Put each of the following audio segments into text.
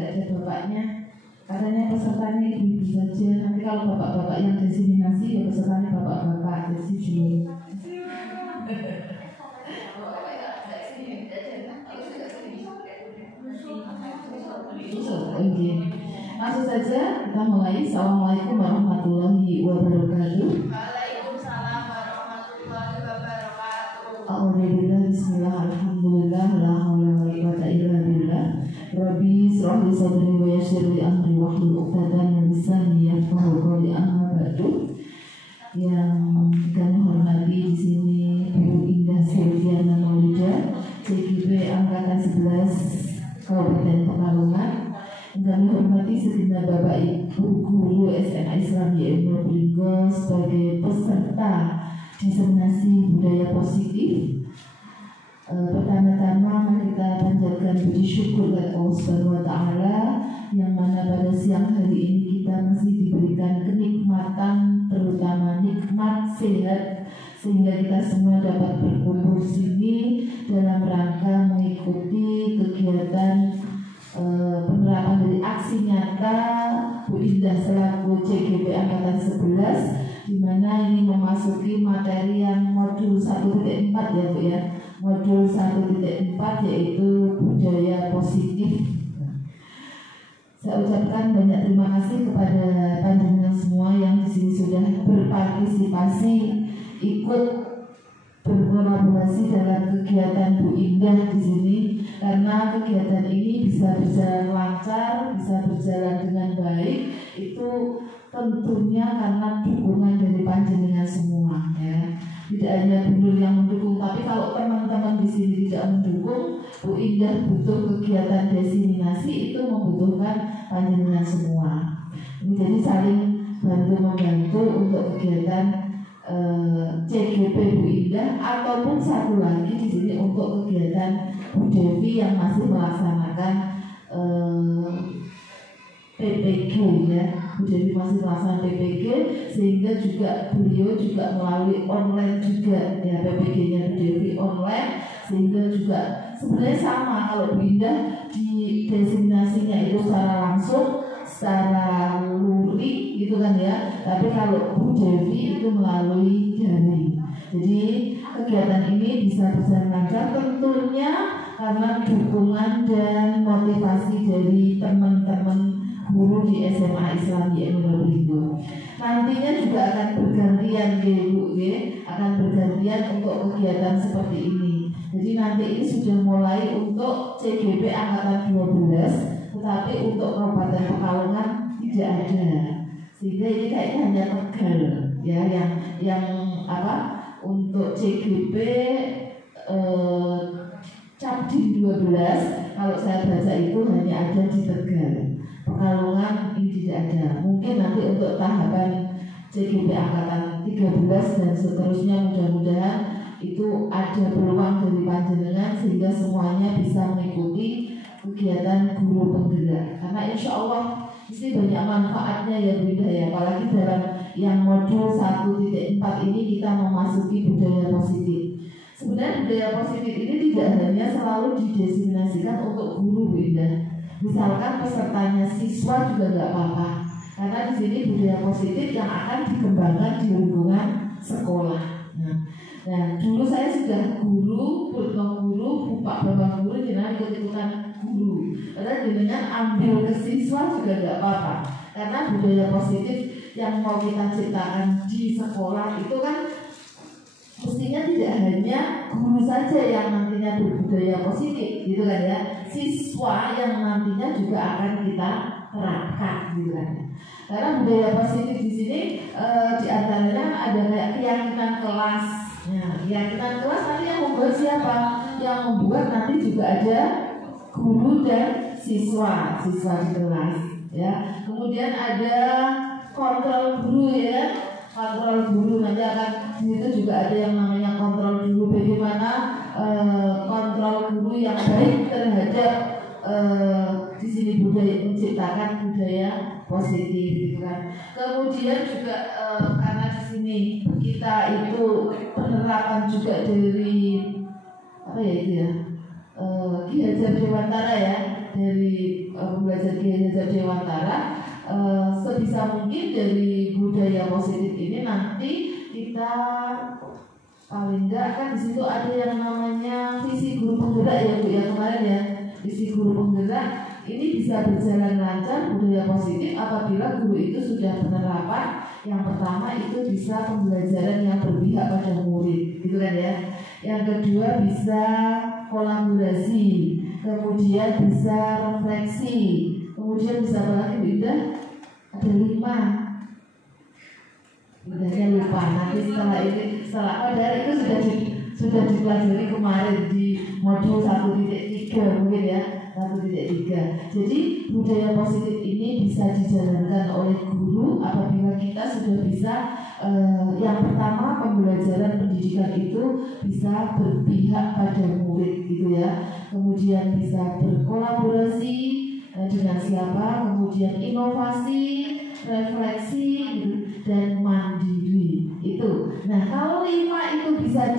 tidak ada bapaknya. Katanya pesertanya ibu-ibu saja. Nanti kalau bapak-bapak yang diseminasi ya pesertanya bapak-bapak. Jadi jujur. Oke. Langsung saja kita mulai. Assalamualaikum warahmatullahi wabarakatuh. Waalaikumsalam warahmatullahi wabarakatuh. Alhamdulillah, bismillah, alhamdulillah, la haula wa la quwwata illa billah. Rabbi israh li sadri wa yassir li amri wahlul 'uqdatam min lisani yafqahu qawli, amma ba'du. Yang kami hormati di sini Bu Indah Silviana Maulida, CGP Angkatan 11 Kabupaten Pekalongan. Yang kami hormati segenap Bapak Ibu Guru SMA Islam YMO Pringgo sebagai peserta diseminasi budaya positif. Pertama-tama mari kita panjatkan puji syukur kepada Allah Subhanahu wa Ta'ala, yang mana pada siang hari ini kita masih diberikan kenikmatan, terutama nikmat sehat, sehingga kita semua dapat berkumpul sini dalam rangka mengikuti kegiatan penerapan dari aksi nyata Bu Indah selaku CGP Angkatan 11, di mana ini memasuki materi yang modul 1.4 ya Bu ya. Modul 1.4 yaitu budaya positif. Saya ucapkan banyak terima kasih kepada panjenengan semua yang di sini sudah berpartisipasi, ikut berkolaborasi dalam kegiatan Bu Indah di sini, karena kegiatan ini bisa berjalan lancar, bisa berjalan dengan baik, itu tentunya karena dukungan dari panjenengan semua ya. Tidak hanya Bundur yang mendukung, tapi kalau teman-teman di sini tidak mendukung, Bu Indah butuh kegiatan diseminasi, itu membutuhkan panjenengan semua. Jadi saling bantu-membantu untuk kegiatan CGP Bu Indah, ataupun satu lagi di sini untuk kegiatan Bu Devi yang masih melaksanakan PPG ya. Bu Devi masih melaksanakan PPG, sehingga juga beliau juga melalui online juga ya, PPG-nya Bu Devi online, sehingga juga sebenarnya sama kalau Bu Indah di diseminasinya itu secara langsung, secara luring gitu kan ya, tapi kalau Bu Devi itu melalui daring. Jadi kegiatan ini bisa berjalan lancar tentunya karena dukungan dan motivasi dari teman-teman guru di SMA Islam YMO Pringgo. Nantinya juga akan bergantian Bu, akan bergantian untuk kegiatan seperti ini. Jadi nanti ini sudah mulai untuk CGP Angkatan 12, tetapi untuk Kabupaten Pekalongan tidak ada. Sehingga ini kayaknya hanya Tegal ya, yang apa untuk CGP Capdim 12, kalau saya baca itu hanya ada di Tegal. Pekalongan ini tidak ada. Mungkin nanti untuk tahapan CGP Angkatan 13 dan seterusnya, mudah-mudahan itu ada peluang dari panjenengan sehingga semuanya bisa mengikuti kegiatan guru penggerak. Karena insya Allah ini banyak manfaatnya ya Bu Indah ya. Apalagi dalam yang modul 1.4 ini kita memasuki budaya positif. Sebenarnya budaya positif ini tidak hanya selalu didiseminasikan untuk guru Bu Indah. Misalkan pesertanya siswa juga nggak apa-apa, karena di sini budaya positif yang akan dikembangkan di lingkungan sekolah. Nah, dulu saya sudah guru, guru, bapak guru, jangan ikut-ikutan guru. Karena dengan ambil ke siswa juga nggak apa-apa, karena budaya positif yang mau kita ciptakan di sekolah itu kan mestinya tidak hanya guru saja yang nantinya berbudaya positif, gitu kan ya. Siswa yang nantinya juga akan kita terapkan, gitu kan. Karena budaya positif di sini diantaranya ada kayak keyakinan kelas. Nah, keyakinan kelas nanti yang membuat siapa? Yang membuat nanti juga ada guru dan siswa di kelas. Ya, kemudian ada kontrol guru ya. Kontrol guru nanti akan di situ juga ada yang namanya kontrol guru, bagaimana kontrol guru yang baik terhadap di sini budaya, menciptakan budaya positif gitu kan. Kemudian juga karena di sini kita itu penerapan juga dari apa ya itu ya, Ki Hajar Dewantara ya, dari belajar Kiai Hajar Dewantara, sebisa mungkin dari budaya positif ini nanti kita paling enggak kan di situ ada yang namanya visi guru penggerak ya Bu ya, kemarin ya, visi guru penggerak ini bisa berjalan lancar budaya positif apabila guru itu sudah penerapan. Yang pertama itu bisa pembelajaran yang berpihak pada murid, gitu kan ya. Yang kedua bisa kolaborasi, kemudian bisa refleksi, kemudian bisa apa lagi Bunda? Ada 5. Budaya lupa. Nanti setelah padahal itu sudah dipelajari kemarin di modul 1.3 mungkin ya. 1.3. Jadi budaya positif ini bisa dijalankan oleh guru apabila kita sudah bisa yang pertama pembelajaran pendidikan itu bisa berpihak pada murid gitu ya. Kemudian bisa berkolaborasi dengan siapa, kemudian inovasi, refleksi gitu, dan mandiri itu. Nah kalau 5 itu bisa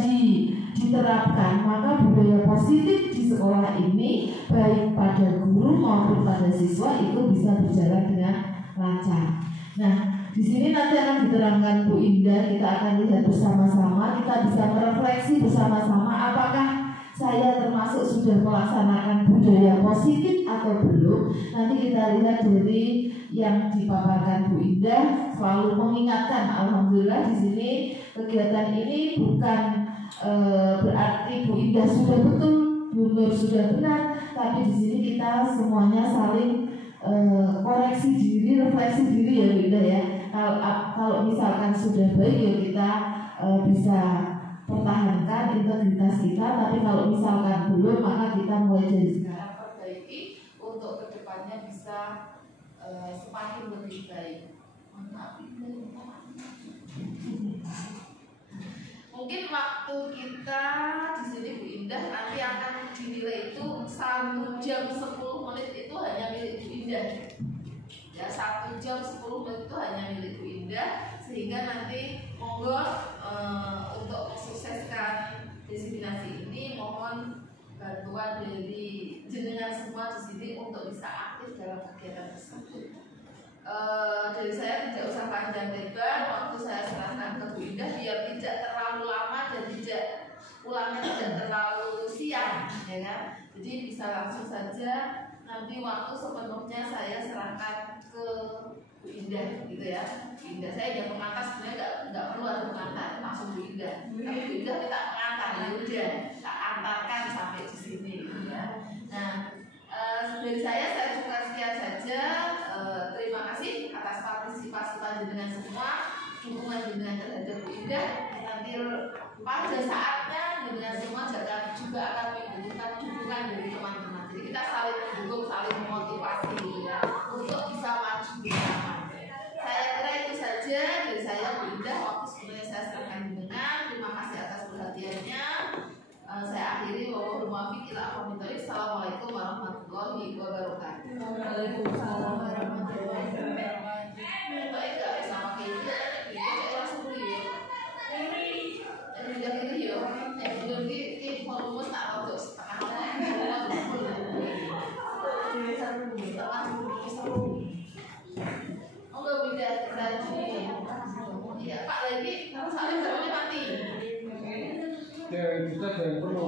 diterapkan, maka budaya positif di sekolah ini baik pada guru maupun pada siswa itu bisa berjalan dengan lancar. Nah, di sini nanti akan diterangkan Bu Indah, kita akan lihat bersama-sama, kita bisa merefleksi bersama-sama apakah saya termasuk sudah melaksanakan budaya positif atau belum. Nanti kita lihat dari yang dipaparkan Bu Indah, selalu mengingatkan, alhamdulillah di sini kegiatan ini bukan berarti Bu Indah sudah betul, Bu Nur sudah benar, tapi di sini kita semuanya saling koreksi diri, refleksi diri ya Bu Indah ya. Kalau misalkan sudah baik ya kita bisa pertahankan integritas kita, tapi kalau misalkan belum maka kita mulai dari sekarang perbaiki untuk kedepannya bisa semakin lebih baik. Mungkin waktu kita di sini Bu Indah nanti akan dinilai itu 1 jam 10 menit itu hanya milik Bu Indah. Ya 1 jam 10 menit itu hanya milik Bu Indah, sehingga nanti monggo untuk mensukseskan diseminasi ini mohon bantuan dari jenengan semua di sini untuk bisa aktif dalam kegiatan tersebut. Dari saya tidak usah panjang lebar, waktu saya serahkan ke Bu Indah biar tidak terlalu lama dan pulangnya tidak terlalu siang, ya kan? Jadi bisa langsung saja nanti waktu sepenuhnya saya serahkan ke Bu Indah, gitu ya. Bu Indah saya yang mengantar sebenarnya nggak perlu ada pengantar, langsung Bu Indah. Tapi Bu Indah minta pengantar, ya udah, tak antarkan sampai di sini, gitu ya. Nah, dari saya cukup sekian saja. Terima kasih atas partisipasi panjenengan semua, dukungan jenengan terhadap Bu Indah. Nanti pada saatnya jenengan semua juga akan membutuhkan dukungan dari teman-teman. Jadi kita saling mendukung, saling memotivasi gitu ya, untuk bisa maju bersama. Saya kira itu saja dari saya Bu Indah. Waktu sebenarnya saya serahkan jenengan. Terima kasih atas perhatiannya. Saya akhiri wabillahi taufiq ila hidayah. Assalamualaikum warahmatullahi wabarakatuh. Waalaikumsalam warahmatullahi wabarakatuh. Baik, sama kita langsung dulu ya. Ini udah gini ya. Belum di volume tak untuk setengah. Oh enggak beda tadi. Ya Pak lagi, soalnya jawabannya mati. Ya kita jangan perlu.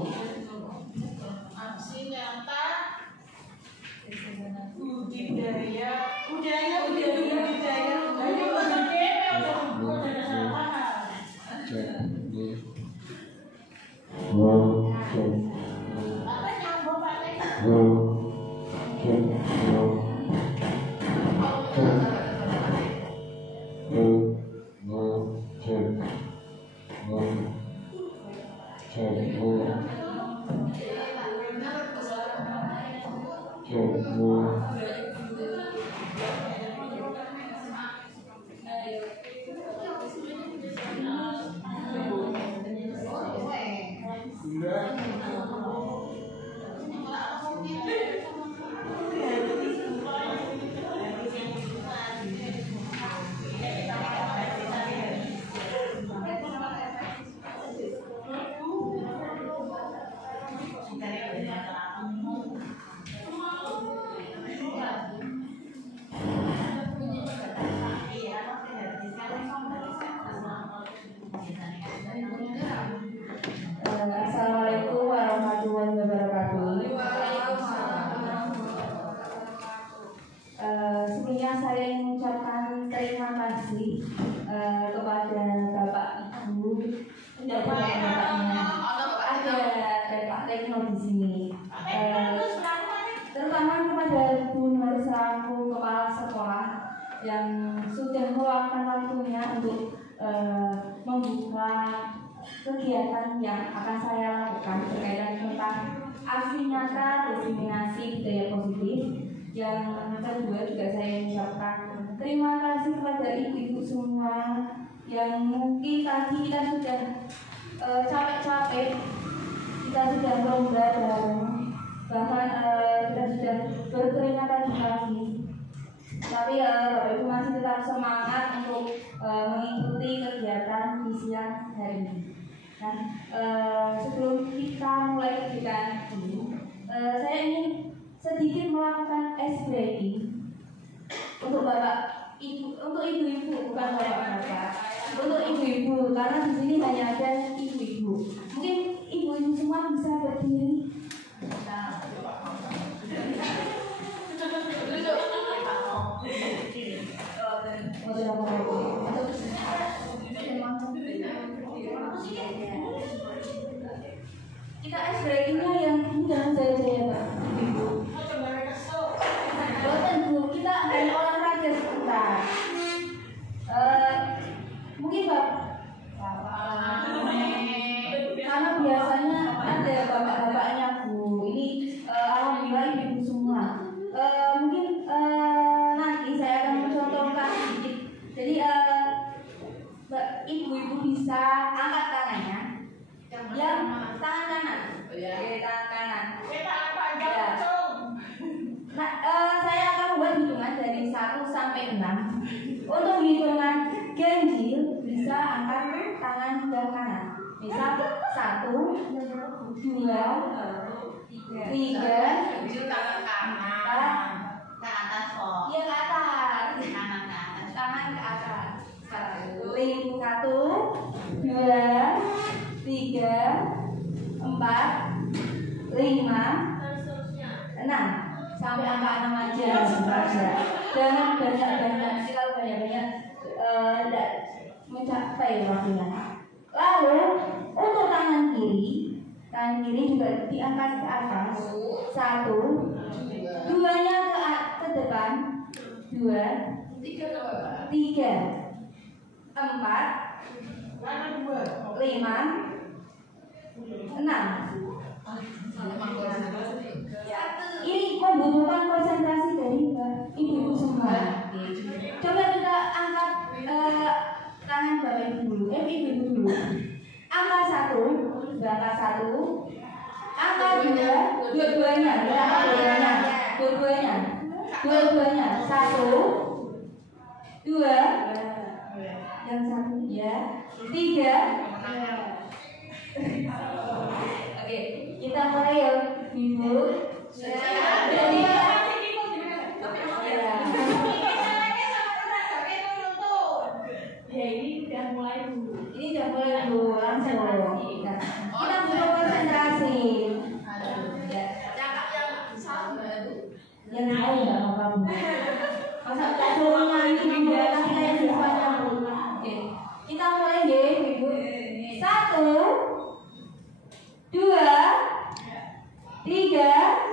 Absin nyata budidaya. di sini. Terutama kepada Bu Nur selaku kepala sekolah yang sudah meluangkan waktunya untuk membuka kegiatan yang akan saya lakukan berkaitan tentang aksi nyata diskriminasi budaya positif. Yang kedua juga saya mengucapkan terima kasih kepada ibu-ibu semua yang mungkin tadi kita sudah capek-capek, kita sudah lomba bareng, bahkan kita sudah berterima kasih lagi. Tapi Bapak Ibu masih tetap semangat untuk mengikuti kegiatan di siang hari ini. Nah, sebelum kita mulai kegiatan ini, saya ingin sedikit melakukan ice breaking untuk Bapak Ibu, untuk ibu-ibu, bukan bapak-bapak, untuk ibu-ibu, karena di sini hanya ada ibu-ibu. Mungkin ibu-ibu semua bisa berdiri. Kita ice breakingnya yang mudah saja ya Pak. Bu, kita hanya olahraga sebentar. Mungkin karena biasanya ada bapak-bapaknya Bu. Ini alhamdulillah ibu semua. Mungkin nanti saya akan mencontohkan sedikit. Jadi ibu-ibu bisa angkat tangannya. Yang tangan kanan. Tangan kanan. Ya. Nah, saya akan membuat hitungan dari 1 sampai 6. Untuk hitungan ganjil bisa angkat tangan sebelah kanan. Misal 1, 2, 3, Ke atas kok. Iya ke atas. Tangan ke atas. 1, 2, 3, 4, 5, 6. Sampai angka 6 aja. Jangan banyak-banyak. Kalau banyak-banyak tidak mencapai waktunya. Lalu untuk tangan kiri juga diangkat ke atas. 1, 2-nya ke depan. 2, 3, 4, 5, 6. Ini membutuhkan konsentrasi dari ibu-ibu semua. Coba kita angkat tangan Bapak Ibu dulu, ibu-ibu dulu. Angka 1, berangkat 1. Angka 2, dua-duanya. 1, 2, yang 1 ya. 3. Oke, kita mulai ya, Ibu. Ini udah mulai dulu langsung. Kita butuh konsentrasi. Yang lain nggak apa-apa. Masa tak suruh nyanyi juga kayak siswanya. Oke, kita mulai deh, Ibu. 1, 2, 3.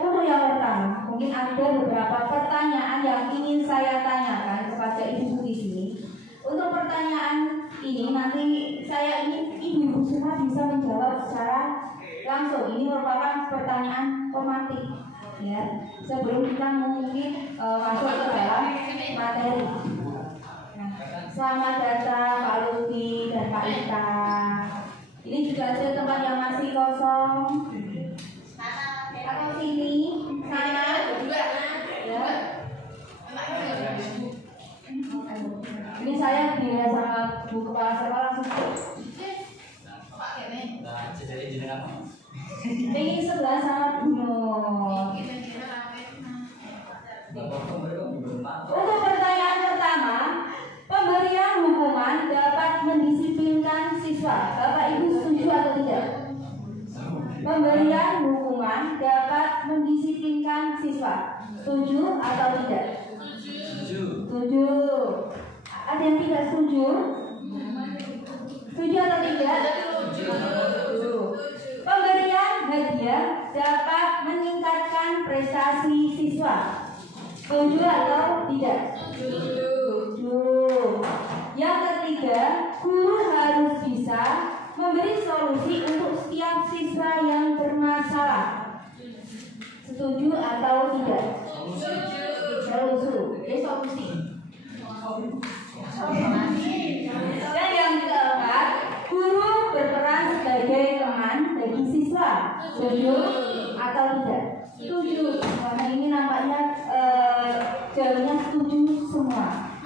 Untuk yang pertama, mungkin ada beberapa pertanyaan yang ingin saya tanyakan kepada ibu di sini. Untuk pertanyaan ini nanti saya ingin ibu-ibu semua bisa menjawab secara langsung. Ini merupakan pertanyaan otomatis, ya. Sebelum kita mungkin masuk ke dalam materi. Nah, selamat datang Pak Lutfi dan Pak Ita. Ini juga ada tempat yang masih kosong. Atau sini, sana, ya. Bu Kepala Sekolah langsung Pak kene. Nah, jadi jenengan ini sebelah sama Bu. Kira-kira rame. Bapak mereka berempat. Untuk pertanyaan pertama, pemberian hukuman dapat mendisiplinkan siswa. Bapak Ibu setuju atau tidak? Pemberian hukuman dapat mendisiplinkan siswa. Setuju atau tidak? Setuju. Setuju. Ada yang tidak setuju? Setuju atau tidak? Setuju. Pemberian hadiah dapat meningkatkan prestasi siswa. Setuju atau tidak? Setuju. Yang ketiga, guru harus bisa memberi solusi untuk setiap siswa yang bermasalah. Setuju atau tidak? Solusi. Dan yang keempat, guru berperan sebagai teman bagi siswa. Setuju atau tidak? Setuju. Karena ini nampaknya jawabnya setuju semua.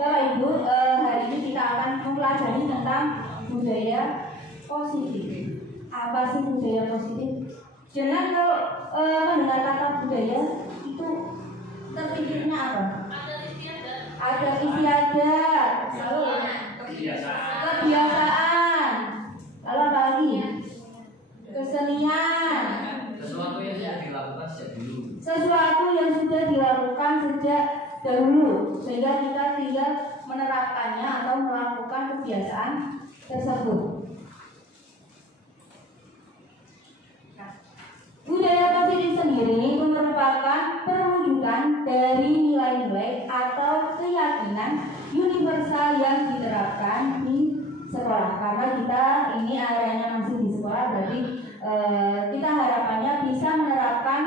Bapak Ibu, hari ini kita akan mempelajari tentang budaya positif. Apa sih budaya positif? Jangan kalau mendengar kata budaya itu terpikirnya apa? Ada istiadat, kebiasaan, lalu apa lagi? Kesenian. Sesuatu yang sudah dilakukan sejak dulu. Sesuatu yang sudah dilakukan sejak dahulu, sehingga kita tinggal menerapkannya atau melakukan kebiasaan tersebut. Budaya positif sendiri merupakan perwujudan dari nilai-nilai atau keyakinan universal yang diterapkan di sekolah. Karena kita ini areanya masih di sekolah, berarti kita harapannya bisa menerapkan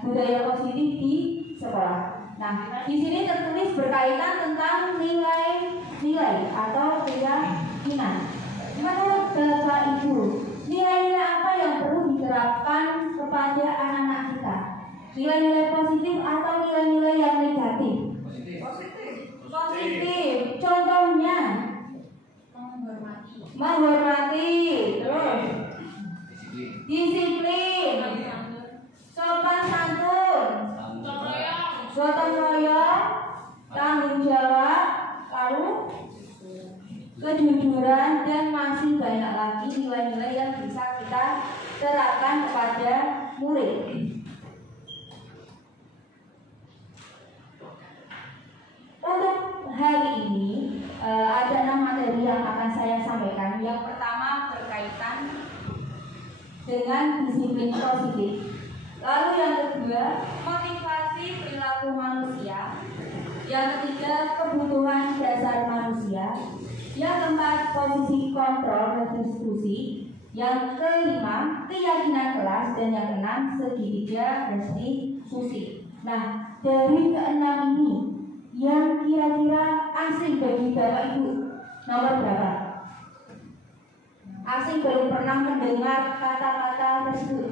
budaya positif di sekolah. Nah, di sini tertulis berkaitan tentang nilai-nilai atau keyakinan. Menurut Bapak Ibu, nilai-nilai apa yang perlu diterapkan kepada anak-anak kita? Nilai-nilai positif atau nilai-nilai yang negatif? Positif. Contohnya menghormati, terus disiplin, sopan santun, gotong royong, tanggung jawab, lalu kejujuran, dan masih banyak lagi nilai-nilai yang bisa kita terapkan kepada murid. Untuk hari ini ada 6 materi yang akan saya sampaikan. Yang pertama berkaitan dengan disiplin positif. Lalu yang kedua, motivasi perilaku manusia. Yang ketiga, kebutuhan dasar manusia. Yang keempat, posisi kontrol dan diskusi. Yang kelima, keyakinan kelas. Dan yang keenam, segitiga restitusi. Nah, dari keenam ini, yang kira-kira asing bagi Bapak Ibu nomor berapa? Asing belum pernah mendengar kata-kata tersebut.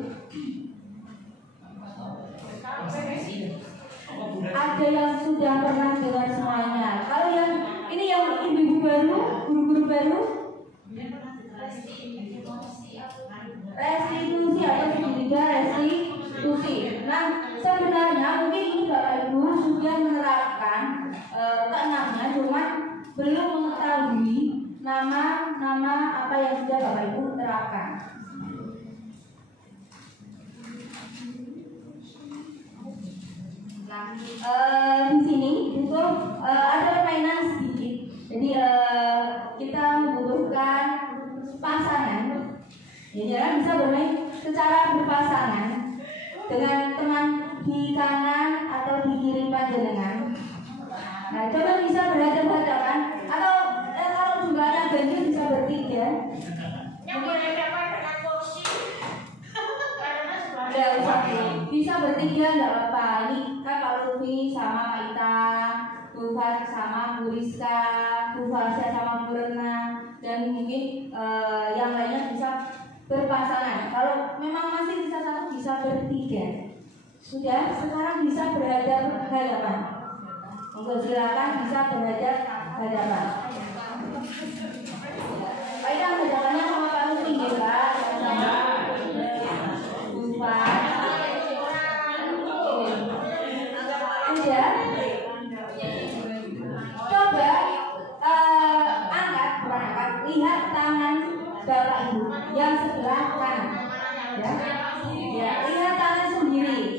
Ada yang sudah pernah dengar semuanya. Kalau yang ini yang ibu-ibu baru, guru-guru baru, restitusi atau segitiga restitusi. Nah, sebenarnya mungkin ini Bapak Ibu sudah menerapkan keenamnya, cuma belum mengetahui nama apa yang sudah Bapak Ibu terapkan. Nah, di sini itu ada permainan sedikit. Jadi kita membutuhkan pasangan. Jadi bisa bermain secara berpasangan dengan teman di kanan atau di kiri panjenengan. Nah, coba bisa berhadapan-hadapan atau kalau jumlahnya ganjil bisa bertiga. Ada usah bisa bertiga nggak apa-apa. Ini kan kalau Lufi sama Kak Ita, Tufan sama Bu Rizka, Bu Fasya sama Bu Rena, dan mungkin yang lainnya bisa berpasangan. Kalau memang masih bisa satu, bisa bertiga. Sudah, sekarang bisa berhadapan. Monggo silakan bisa berhadapan. Pak Ida hadapannya sama Pak Lutfi ya Pak, sama Bupat. Sudah. Coba angkat, lihat tangan Bapak Ibu yang sebelah kanan. Ya, lihat tangan sendiri.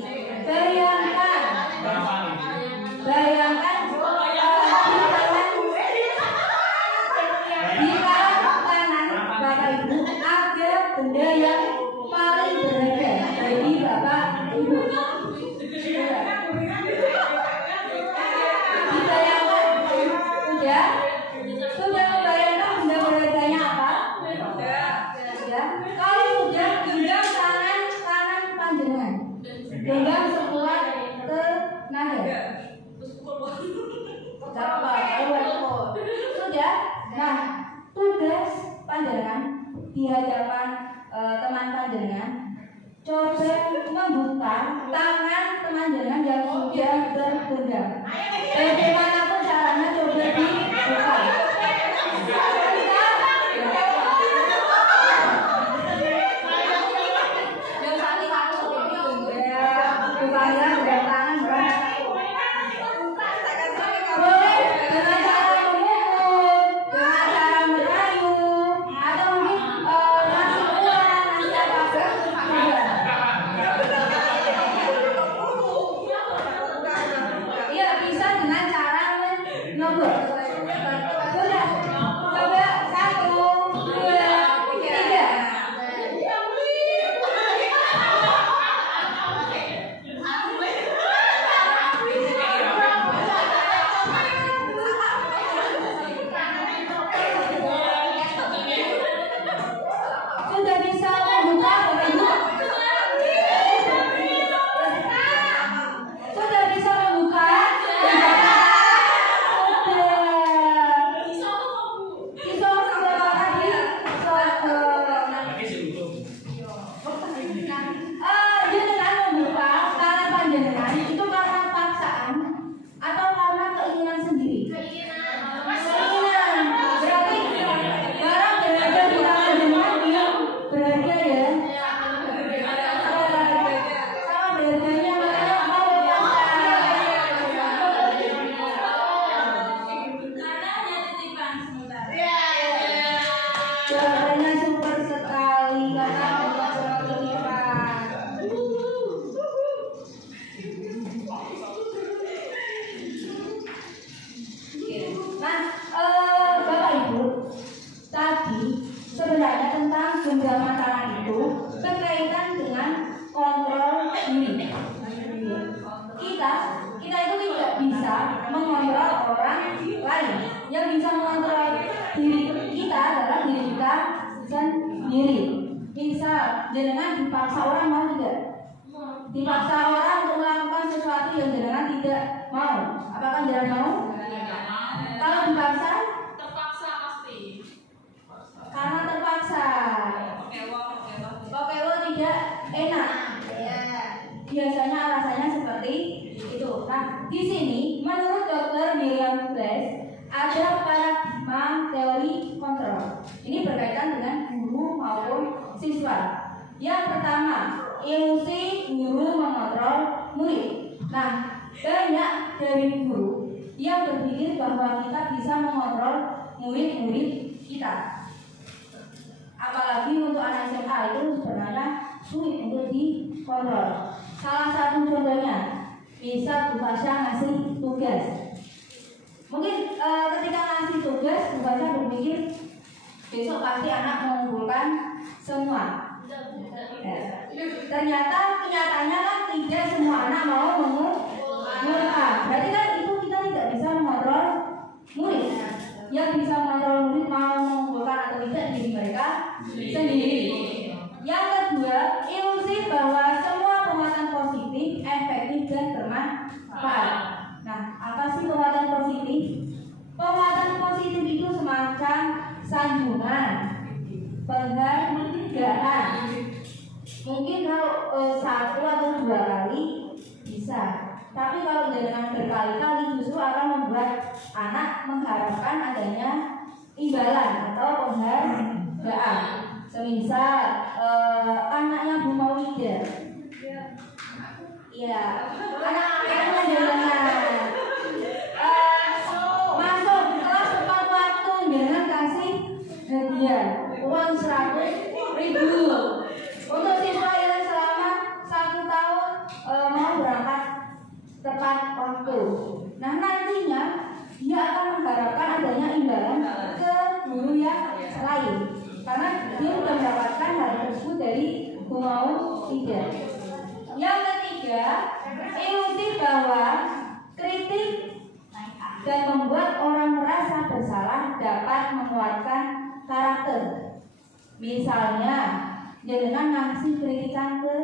Bayangkan di tangan Bapak Ibu ada benda yang paling berharga bagi Bapak Ibu. Dibayangkan, sudah membayangkan benda berharganya apa? Sudah. Kalau sudah, genggam tangan kanan panjenengan, genggam sekuat tenaga. Sudah. Nah, tugas panjenengan di hadapan teman panjenengan, coba membuka tangan teman panjenengan yang sudah tergenggam. Bagaimanapun caranya coba dibuka. Yang tadi aku bukannya dengan tangan berat. Boleh dengan cara memukul, dengan cara merayu, atau mungkin ngasih uang, ngasih apa-apa. Iya, bisa dengan cara menobor. Sudah, coba 1, 2, 3. Sudah bisa membuka Bapak Ibu? Sudah bisa membuka? Pisau seberapa tadi? Dia dengan membuka tangan panjenengan itu karena paksaan atau karena keinginan sendiri? Keinginan. Berarti barang berharga di tangan jenengan yang berharga ya? Sama berharganya makanya mau jawabannya super sekali karena hanya titipan. Nah, Bapak Ibu, tadi sebenarnya tentang genggaman tangan itu berkaitan dengan kontrol diri. Kita itu tidak bisa mengontrol orang lain. Yang bisa mengontrol diri kita adalah diri kita sendiri. Misal, jenengan dipaksa orang mau tidak? Dipaksa orang untuk melakukan sesuatu yang jenengan tidak mau. Apakah jenengan mau? Kalau dipaksa? Terpaksa pasti. Karena terpaksa. Kokewo tidak enak. Biasanya rasanya seperti itu. Nah, di sini menurut Dr. Miriam Glass ada paradigma teori kontrol. Ini berkaitan dengan guru maupun siswa. Yang pertama, ilusi guru mengontrol murid. Nah, banyak dari guru yang berpikir bahwa kita bisa mengontrol murid-murid kita. Apalagi untuk anak SMA itu sebenarnya sulit untuk dikontrol. Salah satu contohnya, bisa Bu Fasya ngasih tugas. Mungkin ketika ngasih tugas, Bu Fasya berpikir besok pasti anak mengumpulkan semua. Ternyata kenyataannya kan tidak semua anak mau mengumpulkan. Berarti kan itu kita tidak bisa mengontrol murid. Yang bisa mengontrol murid mau mengumpulkan atau tidak diri mereka sendiri. Yang kedua, ilusi bahwa semua penguatan positif efektif dan bermanfaat. Nah, apa sih penguatan positif? Penguatan positif itu semacam sanjungan, penghargaan, Mungkin kalau satu atau dua kali bisa, tapi kalau dengan berkali-kali justru akan membuat anak mengharapkan adanya imbalan atau penghargaan. Semisal anaknya Bu Maulidah, ya anaknya jenengan masuk kelas tepat waktu, jenengan kasih hadiah uang 100.000 untuk siswa yang selama 1 tahun mau berangkat tepat waktu. Nah nantinya dia akan mengharapkan adanya imbalan ke guru yang lain, karena dia sudah mendapatkan hal tersebut dari Bu Maulidah. Yang ketiga, ilusi bahwa kritik dan membuat orang merasa bersalah dapat menguatkan karakter. Misalnya, jangan ngasih kritikan ke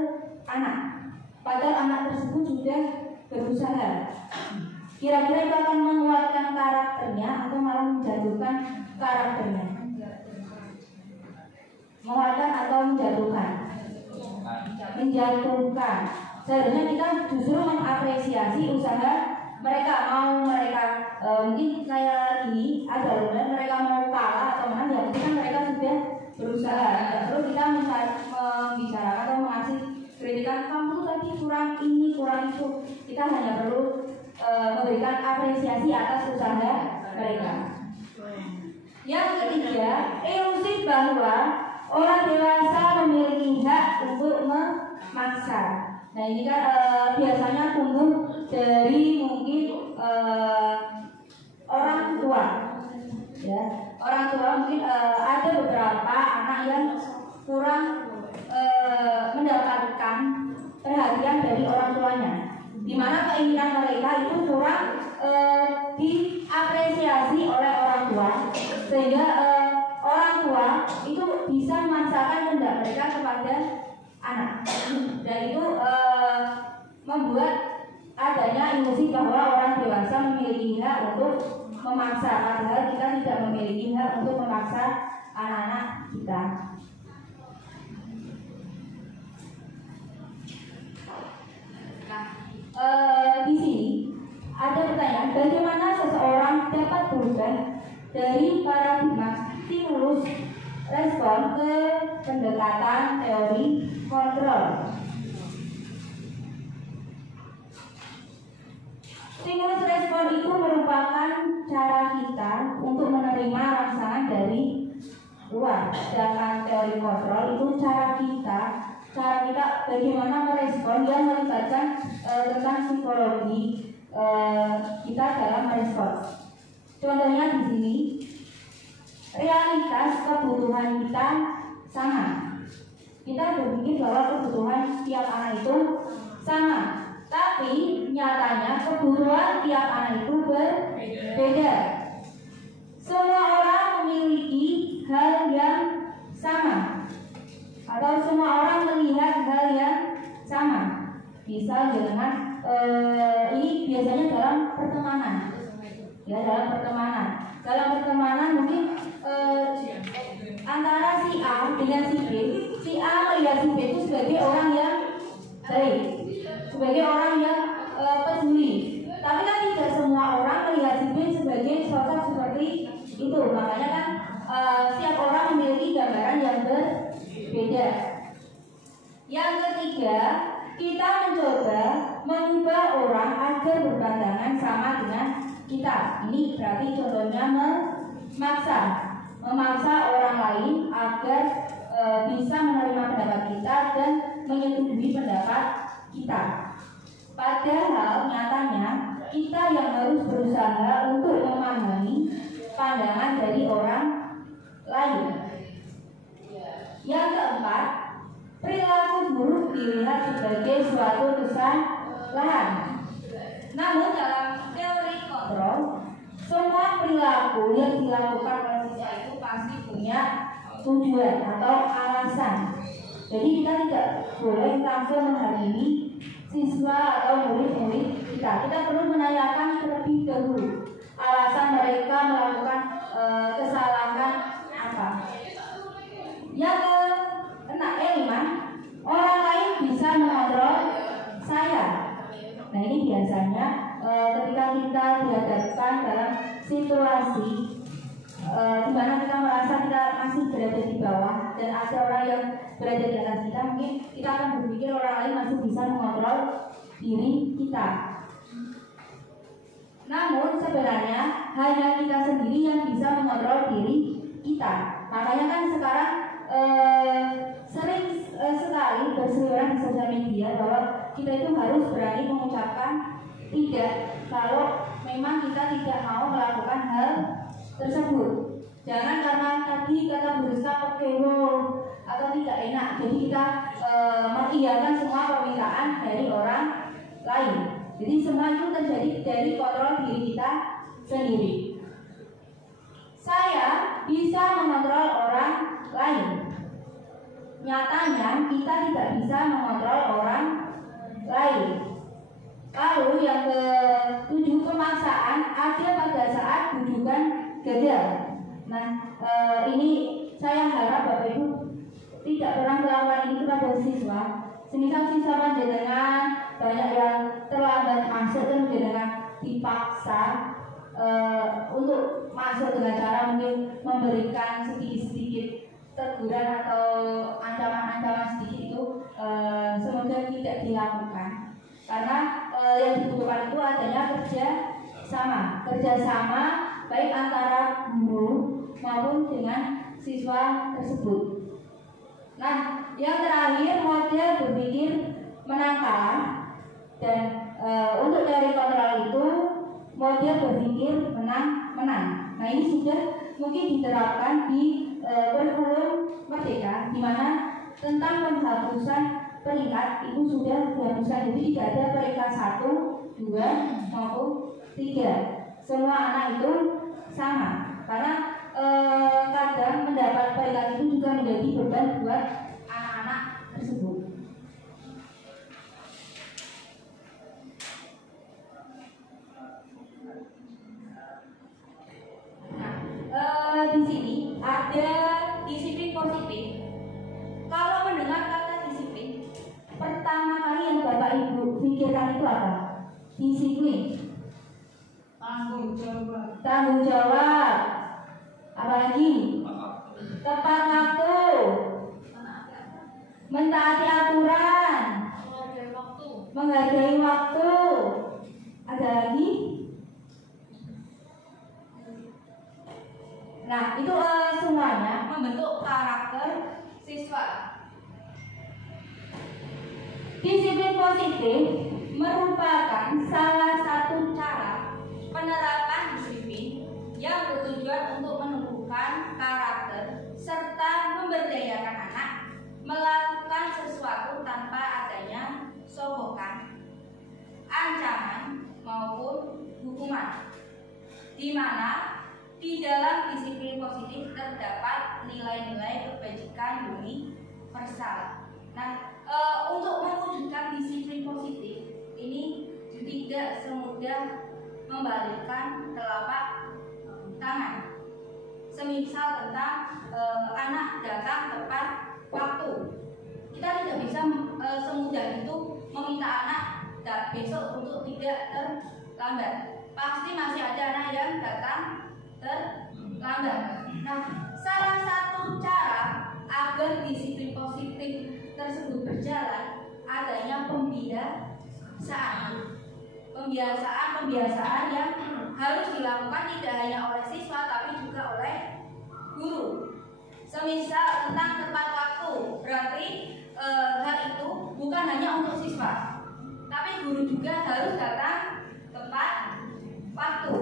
anak, padahal anak tersebut sudah berusaha. Kira-kira itu akan menguatkan karakternya atau malah menjatuhkan karakternya? Menguatkan atau menjatuhkan? Menjatuhkan. Seharusnya kita justru mengapresiasi usaha mereka. Mau mereka mungkin kayak gini, ada mereka mau kalah atau mana, ya mungkin kan mereka sudah berusaha. Tidak perlu kita membicarakan atau mengasih kritikan kamu tadi kurang ini kurang itu. Kita hanya perlu memberikan apresiasi atas usaha mereka. Yang ketiga, ilusi bahwa orang dewasa memiliki hak untuk memaksa. Nah ini kan biasanya tumbuh dari mungkin orang tua, ya. Orang tua mungkin ada beberapa anak yang kurang mendapatkan perhatian dari orang tuanya, di mana keinginan mereka itu kurang diapresiasi oleh orang tua, sehingga orang tua itu bisa memaksakan kehendak mereka kepada anak, dan itu membuat adanya ilusi bahwa orang dewasa memiliki hak untuk memaksa, padahal kita tidak memiliki hak untuk memaksa anak-anak kita. Di sini ada pertanyaan, bagaimana seseorang dapat berubah dari paradigma stimulus respon ke pendekatan teori kontrol. Stimulus respon itu merupakan cara kita untuk menerima rangsangan dari luar, sedangkan teori kontrol itu cara kita bagaimana merespon yang melibatkan tentang psikologi kita dalam merespon. Contohnya di sini, realitas kebutuhan kita sama. Kita berpikir bahwa kebutuhan setiap anak itu sama, tapi nyatanya kebutuhan tiap anak itu berbeda. Semua orang memiliki hal yang sama, atau semua orang melihat hal yang sama. Misal dengan ini biasanya dalam pertemanan, ya dalam pertemanan mungkin antara si A dengan si A melihat si B itu sebagai orang yang baik, sebagai orang yang peduli. Tapi kan tidak semua orang melihat si B sebagai sosok seperti itu. Makanya kan setiap orang memiliki gambaran yang berbeda. Yang ketiga, kita mencoba mengubah orang agar berpandangan sama dengan kita. Ini berarti contohnya memaksa orang lain agar bisa menerima pendapat kita dan menyetujui pendapat kita. Padahal nyatanya kita yang harus berusaha untuk memahami pandangan dari orang lain. Yang keempat, perilaku buruk dilihat sebagai suatu kesalahan. Namun dalam teori kontrol, semua perilaku yang dilakukan oleh siswa itu pasti punya tujuan atau alasan. Jadi kita tidak boleh langsung menghakimi siswa atau murid-murid kita. Kita perlu menanyakan terlebih dahulu alasan mereka melakukan kesalahan apa. Yang kelima, orang masih berada di bawah dan ada orang yang berada di atas kita, mungkin kita akan berpikir orang lain masih bisa mengontrol diri kita. Namun sebenarnya hanya kita sendiri yang bisa mengontrol diri kita. Makanya kan sekarang sering sekali berseliweran di sosial media bahwa kita itu harus berani mengucapkan tidak kalau memang kita tidak mau melakukan hal tersebut. Jangan karena tadi kata Bu Rizka atau tidak enak, jadi kita mengiyakan semua permintaan dari orang lain. Jadi semua itu terjadi dari kontrol diri kita sendiri. Saya bisa mengontrol orang lain. Nyatanya kita tidak bisa mengontrol orang lain. Lalu yang ke-7, pemaksaan ada pada saat bujukan gagal. Nah, ini saya harap Bapak Ibu tidak pernah melakukan ini kepada siswa. Semisal siswa panjenengan banyak yang terlambat masuk dan panjenengan dipaksa untuk masuk dengan cara mungkin memberikan sedikit-sedikit teguran atau ancaman-ancaman sedikit itu semoga tidak dilakukan. Karena yang dibutuhkan itu adanya kerjasama baik antara guru maupun dengan siswa tersebut. Nah, yang terakhir model berpikir menang kalah, dan untuk dari kontrol itu model berpikir menang. Nah, ini sudah mungkin diterapkan di kurikulum Merdeka, di mana tentang penghapusan peringkat itu sudah dihapuskan. Jadi tidak ada peringkat 1, 2 maupun 3. Semua anak itu sama. Karena kadang mendapat peringkat itu juga menjadi beban buat anak-anak tersebut. Nah, di sini ada disiplin positif. Kalau mendengar kata disiplin, pertama kali yang Bapak Ibu pikirkan itu apa? Disiplin. Tanggung jawab. Apalagi? Tepat waktu. Mentaati aturan. Menghargai waktu. Ada lagi? Nah, itu semuanya membentuk karakter siswa. Disiplin positif merupakan salah satu cara penerapan disiplin yang bertujuan untuk menumbuhkan karakter serta memberdayakan anak melakukan sesuatu tanpa adanya sogokan, ancaman maupun hukuman, di mana di dalam disiplin positif terdapat nilai-nilai kebajikan universal. Nah, untuk mewujudkan disiplin positif ini tidak semudah membalikkan telapak tangan. Semisal tentang anak datang tepat waktu, kita tidak bisa semudah itu meminta anak besok untuk tidak terlambat. Pasti masih ada anak yang datang terlambat. Nah, salah satu cara agar disiplin positif tersebut berjalan adanya pembiasaan yang harus dilakukan tidak hanya oleh siswa tapi juga oleh guru. Semisal tentang tepat waktu, berarti hal itu bukan hanya untuk siswa, tapi guru juga harus datang tepat waktu,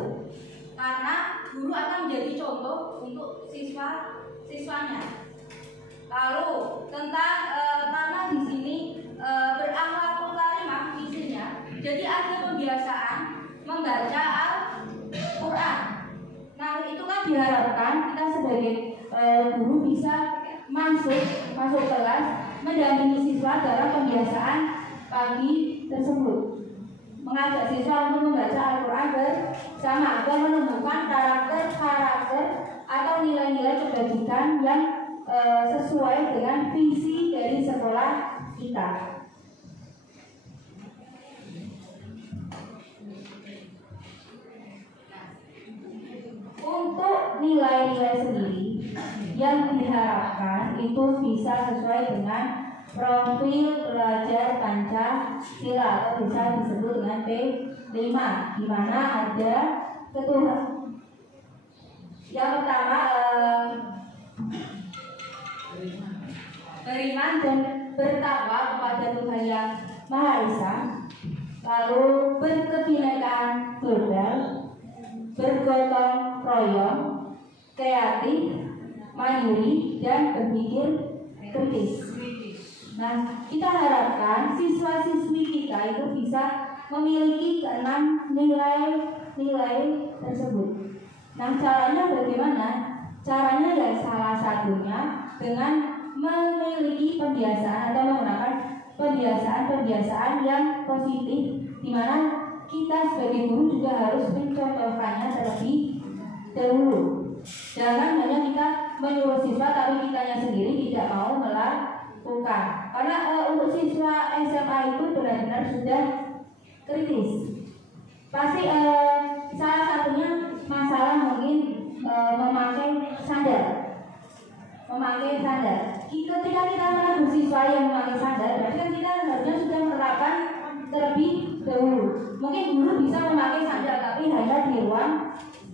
karena guru akan menjadi contoh untuk siswanya. Lalu tentang karena di sini berakhlakul karimah isinya, jadi ada pembiasaan membaca Al-Quran. Nah, itu kan diharapkan kita sebagai guru bisa masuk kelas mendampingi siswa dalam pembiasaan pagi tersebut, mengajak siswa untuk membaca Al-Quran bersama agar menumbuhkan karakter atau nilai-nilai kebajikan yang sesuai dengan visi dari sekolah kita. Untuk nilai-nilai sendiri yang itu bisa sesuai dengan profil pelajar Pancasila atau bisa disebut dengan P5, di mana ada ketuhanan. Yang pertama beriman dan bertakwa kepada Tuhan Yang Maha Esa, lalu berkebinekaan tunggal, bergotong royong, kreatif, mandiri, dan berpikir kritis. Nah, kita harapkan siswa-siswi kita itu bisa memiliki keenam nilai tersebut. Nah, caranya bagaimana? Caranya ya salah satunya dengan memiliki pembiasaan atau menggunakan pembiasaan yang positif, di mana kita sebagai guru juga harus mencontohkannya terlebih dahulu. Jangan hanya kita menyuruh siswa tapi kitanya sendiri tidak mau melakukan. Karena untuk siswa SMA itu benar-benar sudah kritis. Pasti salah satunya masalah mungkin memakai sandal. Ketika kita menegur siswa yang memakai sandal, berarti kan kita harusnya sudah menerapkan terlebih dahulu. Mungkin guru bisa memakai sandal tapi hanya di ruang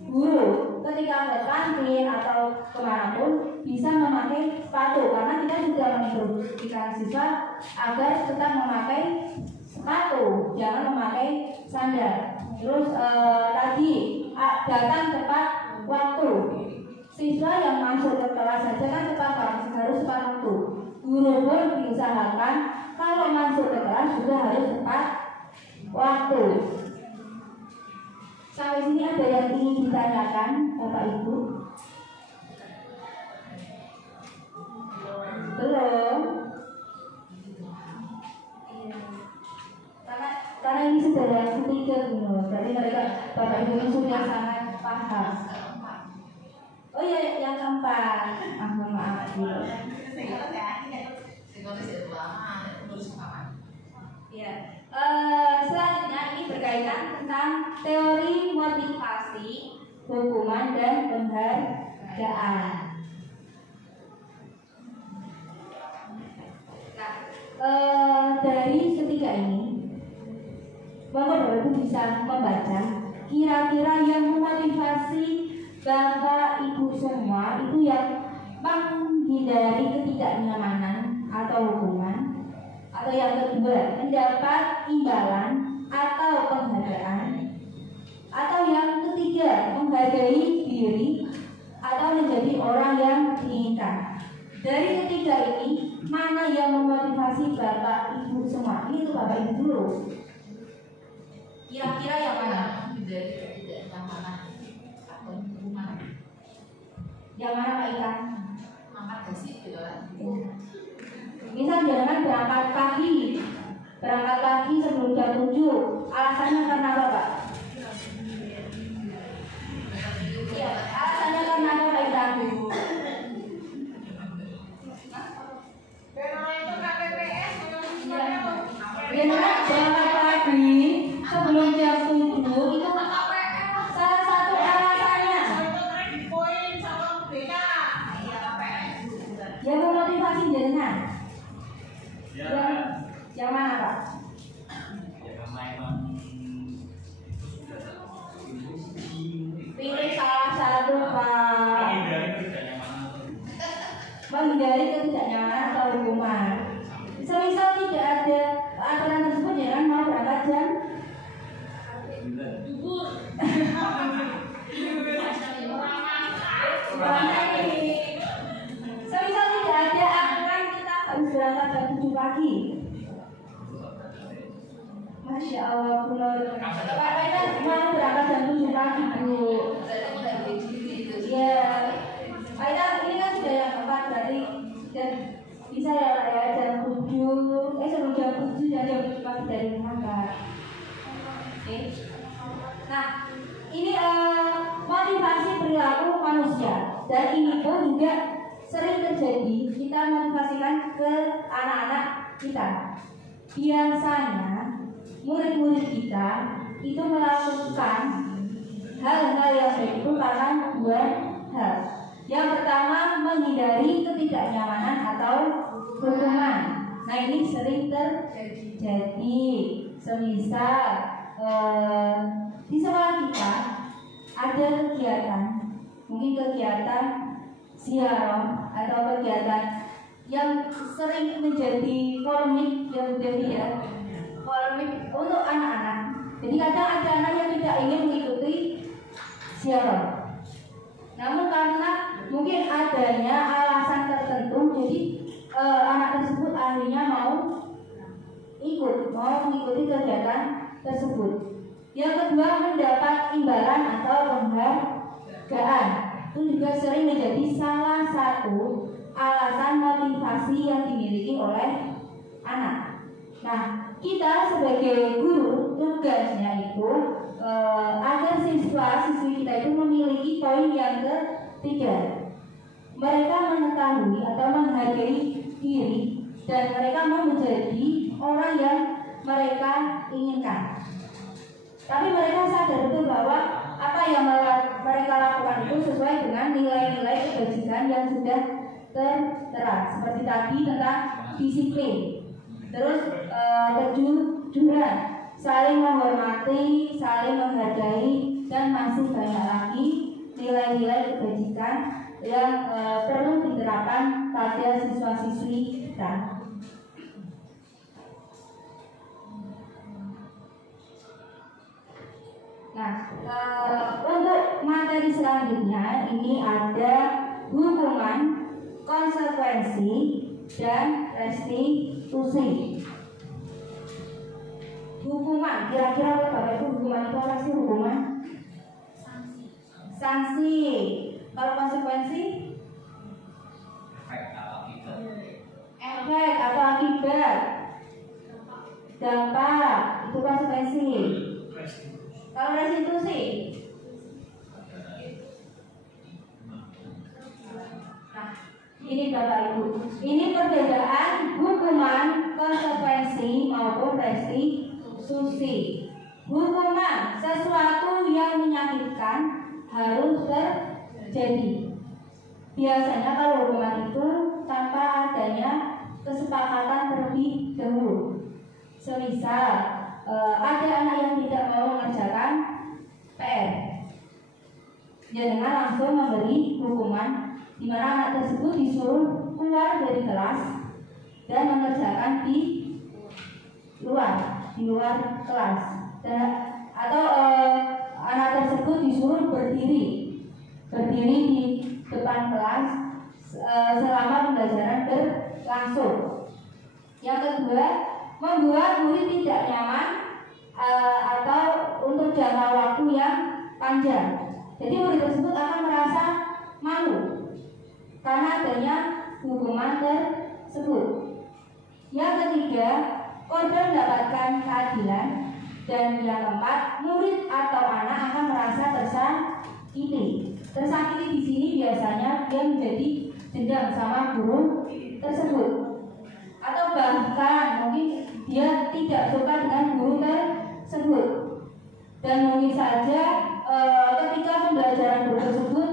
guru. Ketika ke kantin atau kemanapun bisa memakai sepatu, karena kita sudah menginstruksikan siswa agar tetap memakai sepatu, jangan memakai sandal. Terus tadi datang tepat waktu. Siswa yang masuk ke kelas saja kan harus tepat waktu. Guru pun diusahakan kalau masuk ke kelas juga harus tepat waktu. Sampai sini ada yang ingin ditanyakan, Bapak Ibu? Belum? Karena ini sudah yang ketiga, jadi mereka Bapak Ibu ini sudah sangat paham. Oh iya, yang keempat. Maaf dulu. Ya. Selanjutnya ini berkaitan tentang teori motivasi, hukuman dan penghargaan. Nah, dari ketiga ini, Bapak Ibu bisa membaca kira-kira yang memotivasi Bapak Ibu semua itu yang menghindari ketidaknyamanan atau hukuman, atau yang kedua mendapat imbalan atau penghargaan, atau yang ketiga menghargai diri atau menjadi orang yang diinginkan. Dari ketiga ini mana yang memotivasi Bapak Ibu semua? Ini tuh Bapak Ibu dulu. Kira-kira yang mana? Dari ketidaknyamanan atau hukuman. Yang mana Pak Ika? Angkat besi gitu kan. Misal jangan berangkat pagi sebelum jam 7. Alasannya karena apa, Pak? Iya, alasannya karena apa, Pak Ika? Biasanya berangkat pagi sebelum jam 7 itu salah satu alasannya. Yang memotivasi jenengan. Yang mana, Pak? Pilih salah satu, Pak. Menghindari ketidaknyamanan atau hukuman. Semisal tidak ada aturan tersebut, jangan mau berangkat jam semisal tidak ada aturan kita harus berangkat jam 7 pagi. Masya Allah, Pak Rena mau berangkat jam 7 pagi, Bu. Ya, Pak Rena ini kan sudah yang keempat, berarti dan bisa ya jam 7, sebelum jam 7 jam 7 pagi dari rumah, Pak. Oke. Nah, ini motivasi perilaku manusia, dan ini pun juga sering terjadi. Kita motivasikan ke anak-anak kita. Biasanya murid-murid kita itu melakukan hal-hal yang baik itu karena dua hal. Yang pertama, menghindari ketidaknyamanan atau hukuman. Nah, ini sering terjadi. Semisal di sekolah kita ada kegiatan, mungkin kegiatan ziarah atau kegiatan yang sering menjadi polemik polemik untuk anak-anak. Jadi kadang ada anak yang tidak ingin mengikuti ziarah, namun karena mungkin adanya alasan tertentu, jadi anak tersebut akhirnya mau mengikuti kegiatan tersebut. Yang kedua, mendapat imbalan atau penghargaan. Itu juga sering menjadi salah satu alasan motivasi yang dimiliki oleh anak. Nah, kita sebagai guru tugasnya itu agar siswa-siswi kita itu memiliki poin yang ketiga. Mereka mengetahui atau menghargai diri dan mereka mau menjadi orang yang mereka inginkan. Tapi mereka sadar betul bahwa apa yang mereka lakukan itu sesuai dengan nilai-nilai kebajikan yang sudah tertera. Seperti tadi tentang disiplin, terus kejujuran, saling menghormati, saling menghargai, dan masih banyak lagi nilai-nilai kebajikan yang perlu diterapkan pada siswa-siswi kita. Nah, untuk materi selanjutnya ini ada hukuman, konsekuensi, dan restitusi. Hukuman, kira-kira Bapak Ibu, hukuman itu apa sih? Hukuman? Sanksi. Kalau konsekuensi? Efek atau akibat. Dampak, itu konsekuensi. Kalau restitusi? Nah, ini Bapak Ibu, ini perbedaan hukuman, konsekuensi maupun restitusi. Hukuman, sesuatu yang menyakitkan harus terjadi. Biasanya kalau hukuman itu tanpa adanya kesepakatan terlebih dahulu. Semisal ada anak yang tidak mau mengerjakan PR, ya dengan langsung memberi hukuman di mana anak tersebut disuruh keluar dari kelas dan mengerjakan di luar kelas, dan atau anak tersebut disuruh berdiri di depan kelas selama pembelajaran berlangsung. Yang kedua, membuat murid tidak nyaman atau untuk jangka waktu yang panjang. Jadi murid tersebut akan merasa malu karena adanya hukuman tersebut. Yang ketiga, korban mendapatkan keadilan. Dan yang keempat, murid atau anak akan merasa tersakiti. Tersakiti di sini biasanya dia menjadi dendam sama guru tersebut, atau bahkan mungkin dia tidak suka dengan guru tersebut. Dan mungkin saja ketika pembelajaran guru tersebut,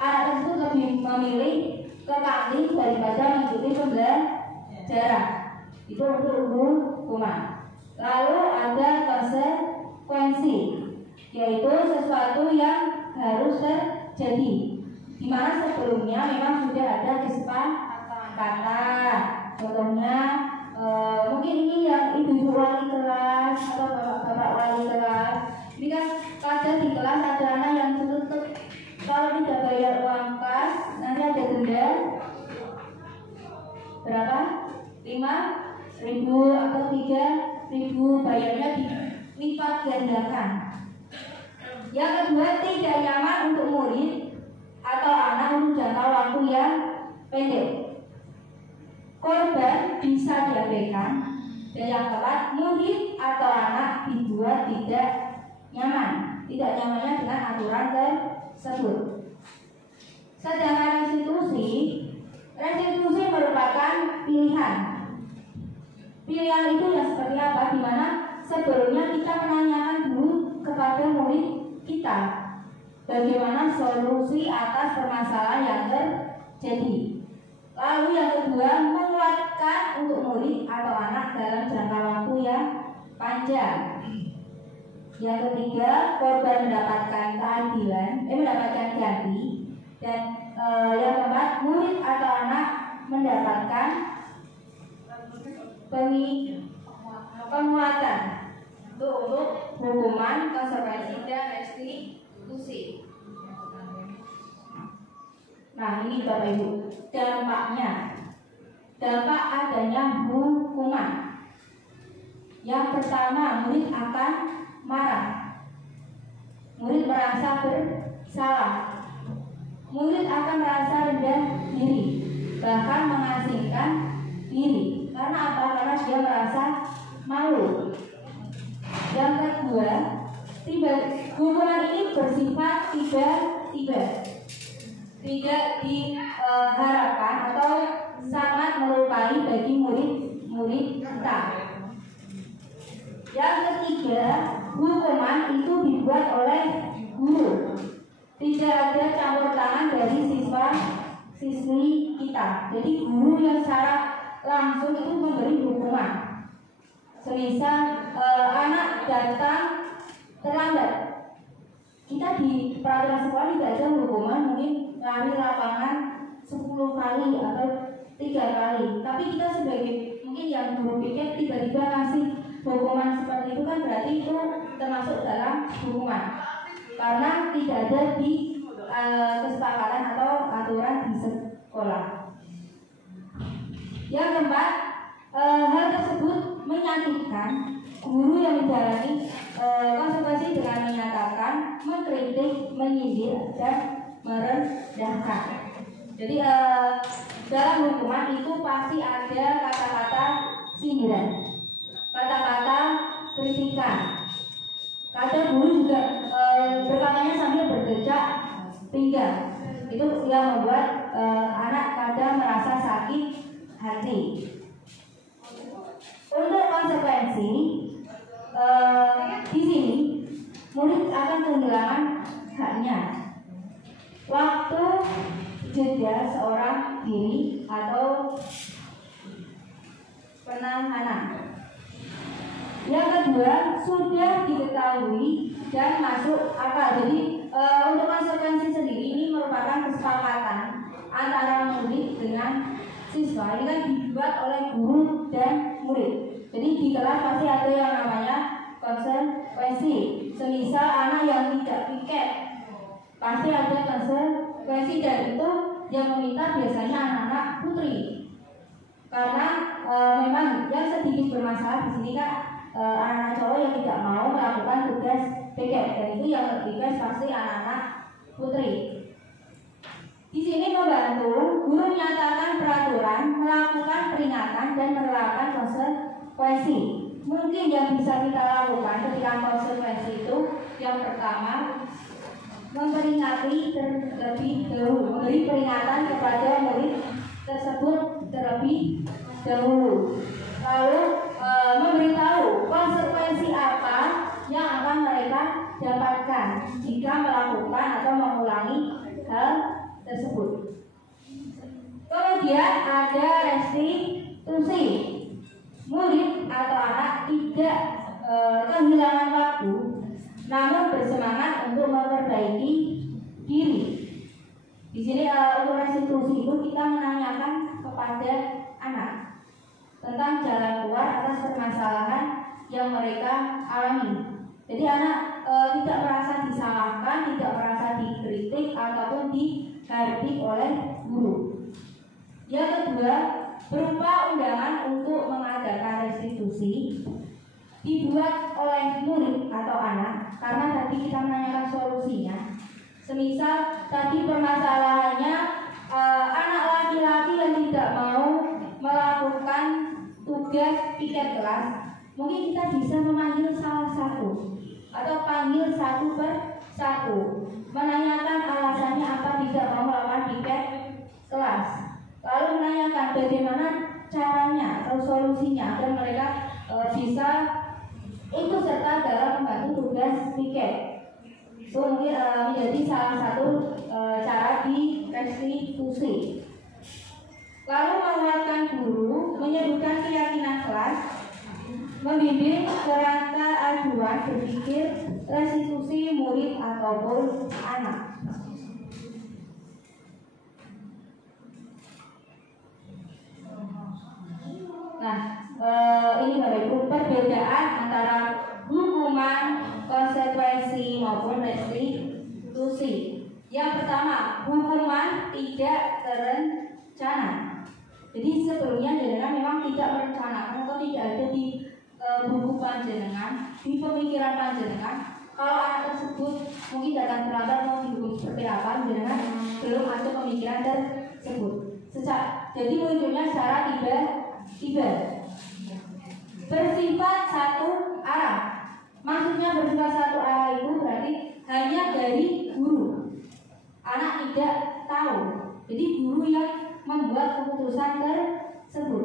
anak tersebut lebih memilih ke kantin daripada mengikuti pembelajaran. Itu untuk hukuman. Lalu ada konsekuensi, yaitu sesuatu yang harus terjadi, di mana sebelumnya memang sudah ada kesepakatan. Contohnya mungkin ini yang ibu-ibu wali kelas atau bapak-bapak wali kelas. Ini kan kadang di kelas ada anak yang tutup kalau tidak bayar uang kas nanti ada denda berapa? 5.000 atau 3.000, bayarnya dilipat gandakan. Yang kedua, tidak nyaman untuk murid atau anak untuk jangka waktu yang pendek. Korban bisa diabaikan. Dan yang keempat, murid atau anak dibuat tidak nyaman. Tidak nyamannya dengan aturan tersebut. Sedangkan restitusi merupakan pilihan. Pilihan itu yang seperti apa? Dimana sebelumnya kita menanyakan dulu kepada murid kita, bagaimana solusi atas permasalahan yang terjadi. Lalu yang kedua, menguatkan untuk murid atau anak dalam jangka waktu yang panjang. Yang ketiga, korban mendapatkan keadilan, mendapatkan ganti. Dan yang keempat, murid atau anak mendapatkan penguatan untuk hukuman, konsekuensi dan restitusi. Nah, ini Bapak Ibu, dampaknya. Dampak adanya hukuman. Yang pertama, murid akan marah. Murid merasa bersalah. Murid akan merasa rendah diri, bahkan mengasingkan diri. Karena apa? Karena dia merasa malu. Yang kedua, hukuman ini bersifat tiba-tiba, tidak diharapkan atau sangat melukai bagi murid-murid kita. Yang ketiga, hukuman itu dibuat oleh guru. Tidak ada campur tangan dari siswa-siswi kita. Jadi guru yang secara langsung itu memberi hukuman. Semisal anak datang terlambat, kita di peraturan sekolah tidak ada hukuman mungkin lari lapangan 10 kali atau 3 kali. Tapi kita sebagai mungkin yang guru pikir tiba-tiba ngasih hukuman seperti itu kan berarti itu termasuk dalam hukuman. Karena tidak ada di kesepakatan atau aturan di sekolah. Yang keempat, hal tersebut menyakitkan. Guru yang menjalani konsekuensi dengan menyatakan, mengkritik, menyindir, dan merendahkan. Jadi dalam hukuman itu pasti ada kata-kata sindiran, kata-kata kritikan. Kadang guru juga berkatanya sambil berjejak pinggang. Itu yang membuat anak kadang merasa sakit hati. Untuk konsekuensi di sini murid akan kehilangan haknya. Waktu jeda seorang diri atau penahanan. Yang kedua, sudah diketahui dan masuk akal. Jadi untuk konsekuensi sendiri ini merupakan kesepakatan antara murid dengan siswa. Ini kan dibuat oleh guru dan murid. Jadi di kelas pasti ada yang namanya konsekuensi. Semisal anak yang tidak piket, pasti ada konsekuensi, dan itu yang meminta biasanya anak-anak putri. Karena memang yang sedikit bermasalah di sini kan anak-anak cowok yang tidak mau melakukan tugas piket, dan itu yang tugas pasti anak-anak putri. Di sini membantu guru menyatakan peraturan, melakukan peringatan, dan menerapkan konsekuensi. Mungkin yang bisa kita lakukan ketika konsekuensi itu, yang pertama, memperingati terlebih dahulu, memberi peringatan kepada murid tersebut terlebih dahulu. Lalu memberitahu konsekuensi apa yang akan mereka dapatkan jika melakukan atau mengulangi hal tersebut. Kemudian ada restitusi. Murid atau anak tidak kehilangan waktu, namun bersemangat untuk memperbaiki diri. Di sini untuk restitusi itu kita menanyakan kepada anak tentang jalan keluar atas permasalahan yang mereka alami. Jadi anak tidak merasa disalahkan, tidak merasa dikritik ataupun dihardik oleh guru. Yang kedua, berupa undangan untuk mengadakan restitusi dibuat oleh murid atau anak, karena tadi kita menanyakan solusinya. Semisal tadi permasalahannya anak laki-laki yang tidak mau melakukan tugas piket kelas, mungkin kita bisa memanggil salah satu atau panggil satu per satu, menanyakan alasannya apa tidak mau melakukan piket kelas, lalu menanyakan bagaimana caranya atau solusinya agar mereka bisa ikut serta dalam membantu tugas piket. Itu mungkin menjadi salah satu cara di restitusi. Lalu menguatkan guru, menyebutkan keyakinan kelas, membimbing kerangka ajuan berpikir restitusi murid ataupun anak. Nah, ini Bapak Ibu perbedaan antara hukuman, konsekuensi maupun restitusi. Yang pertama, hukuman tidak terencana. Jadi sebelumnya jenengan memang tidak merencanakan atau tidak ada di buku panjenengan, di pemikiran panjenengan. Kalau anak tersebut mungkin datang terlambat mau dihukum seperti apa, jenengan belum ada pemikiran tersebut. Jadi munculnya secara tiba-tiba, bersifat satu arah. Maksudnya bersifat satu arah itu berarti hanya dari guru. Anak tidak tahu. Jadi guru yang membuat keputusan tersebut.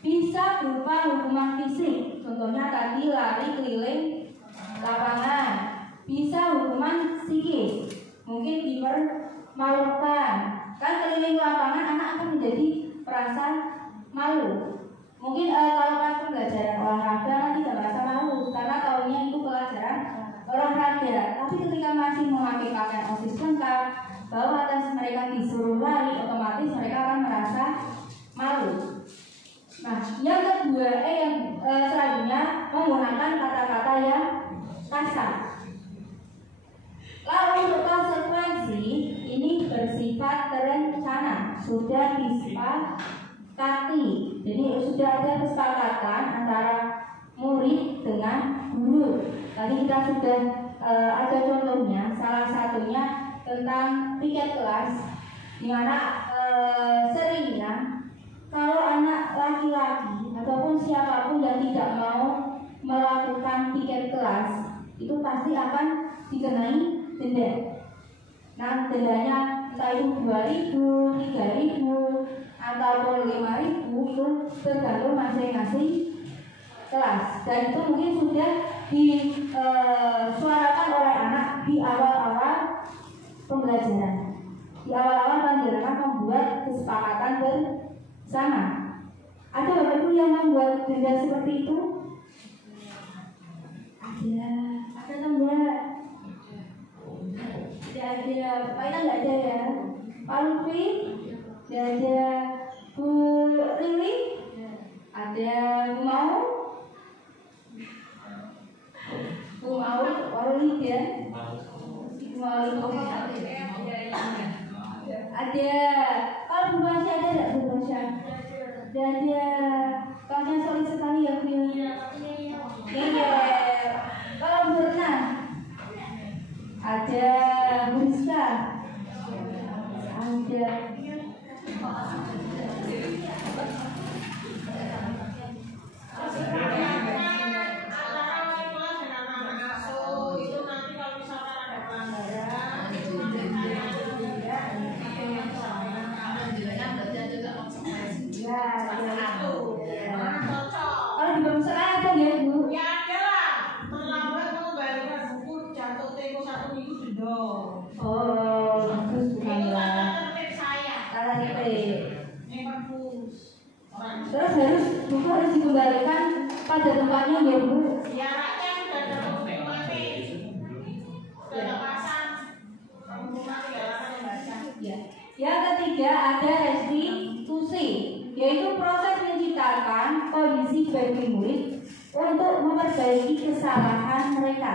Bisa berupa hukuman fisik, contohnya tadi lari keliling lapangan. Bisa hukuman psikis, mungkin dipermalukan. Kan keliling lapangan anak akan menjadi perasaan malu. Mungkin kalau pas pembelajaran olahraga kan tidak merasa malu karena tahunya itu pelajaran olahraga. Tapi ketika masih memakai pakaian OSIS lengkap, bahwa atas mereka disuruh lari, otomatis mereka akan merasa malu. Nah, yang kedua, selanjutnya menggunakan kata-kata yang kasar. Lalu untuk konsekuensi ini bersifat terencana, sudah disepakati. Jadi sudah ada kesepakatan antara murid dengan guru. Tadi kita sudah ada contohnya, salah satunya tentang tiket kelas, di mana seringnya kalau anak laki-laki ataupun siapapun yang tidak mau melakukan tiket kelas itu pasti akan dikenai denda. Nah, dendanya entah itu 2.000, 3.000 ataupun 5.000 itu tergantung masing-masing kelas. Dan itu mungkin sudah disuarakan oleh anak di awal-awal pembelajaran. Di awal-awal pembelajaran membuat kesepakatan bersama. Ada Bapak Ibu yang membuat denda seperti itu? Ada enggak? Ada. Pak Ina enggak ada ya? Pak Lutfi? Enggak ada. Bu Rili? Ada. Bu Mau? Bu Mau? Waruli ya? Ada. Kalau Bu Masya ada enggak Bu Masya? Ada. Kalau solid sekali ya Bu. Iya. Kalau Bu Renang ada. Bu Rizka ada. Kalau di bangsa ada ya Bu? Ya ada lah. Terlambat mengembalikan buku jatuh tempo 1 minggu sudah. Oh, bagus Itu bukanlah. kata tertib saya. Salah tipe. Memang bus. Terus buku harus dikembalikan pada tempatnya ya Bu? Ya rakyat sudah ada pengumumannya. Sudah ada pasang. Pengumuman ya baca. Ya. Yang ketiga ada restitusi, yaitu proses menciptakan kondisi bagi murid untuk memperbaiki kesalahan mereka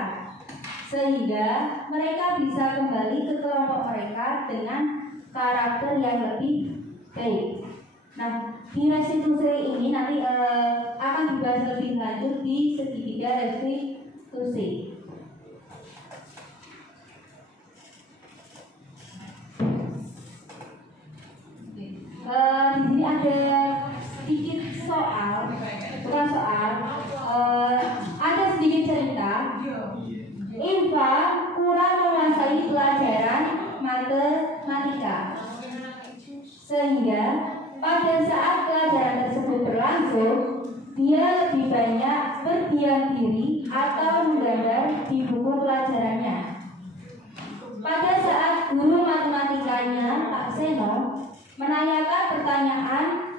sehingga mereka bisa kembali ke kelompok mereka dengan karakter yang lebih baik. Nah, di restitusi ini nanti akan dibahas lebih lanjut di segitiga restitusi. Di sini ada sedikit soal, bukan soal, ada sedikit cerita. Infa kurang menguasai pelajaran matematika, sehingga pada saat pelajaran tersebut berlangsung, dia lebih banyak berdiam diri atau menggambar di buku pelajarannya.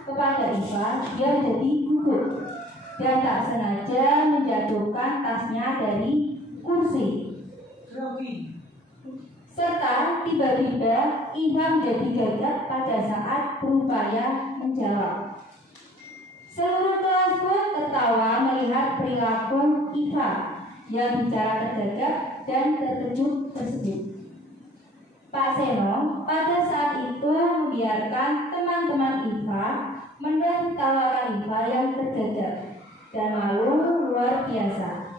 kepada Iva, dia jadi gugup dan tak sengaja menjatuhkan tasnya dari kursi. Serta tiba-tiba Iva menjadi gagap pada saat berupaya menjawab. Seluruh kelas pun tertawa melihat perilaku Iva yang bicara tergagap dan terkejut tersebut. Pak Seno pada saat itu membiarkan teman-teman Iva menertawakan Iva yang tergagap dan malu luar biasa.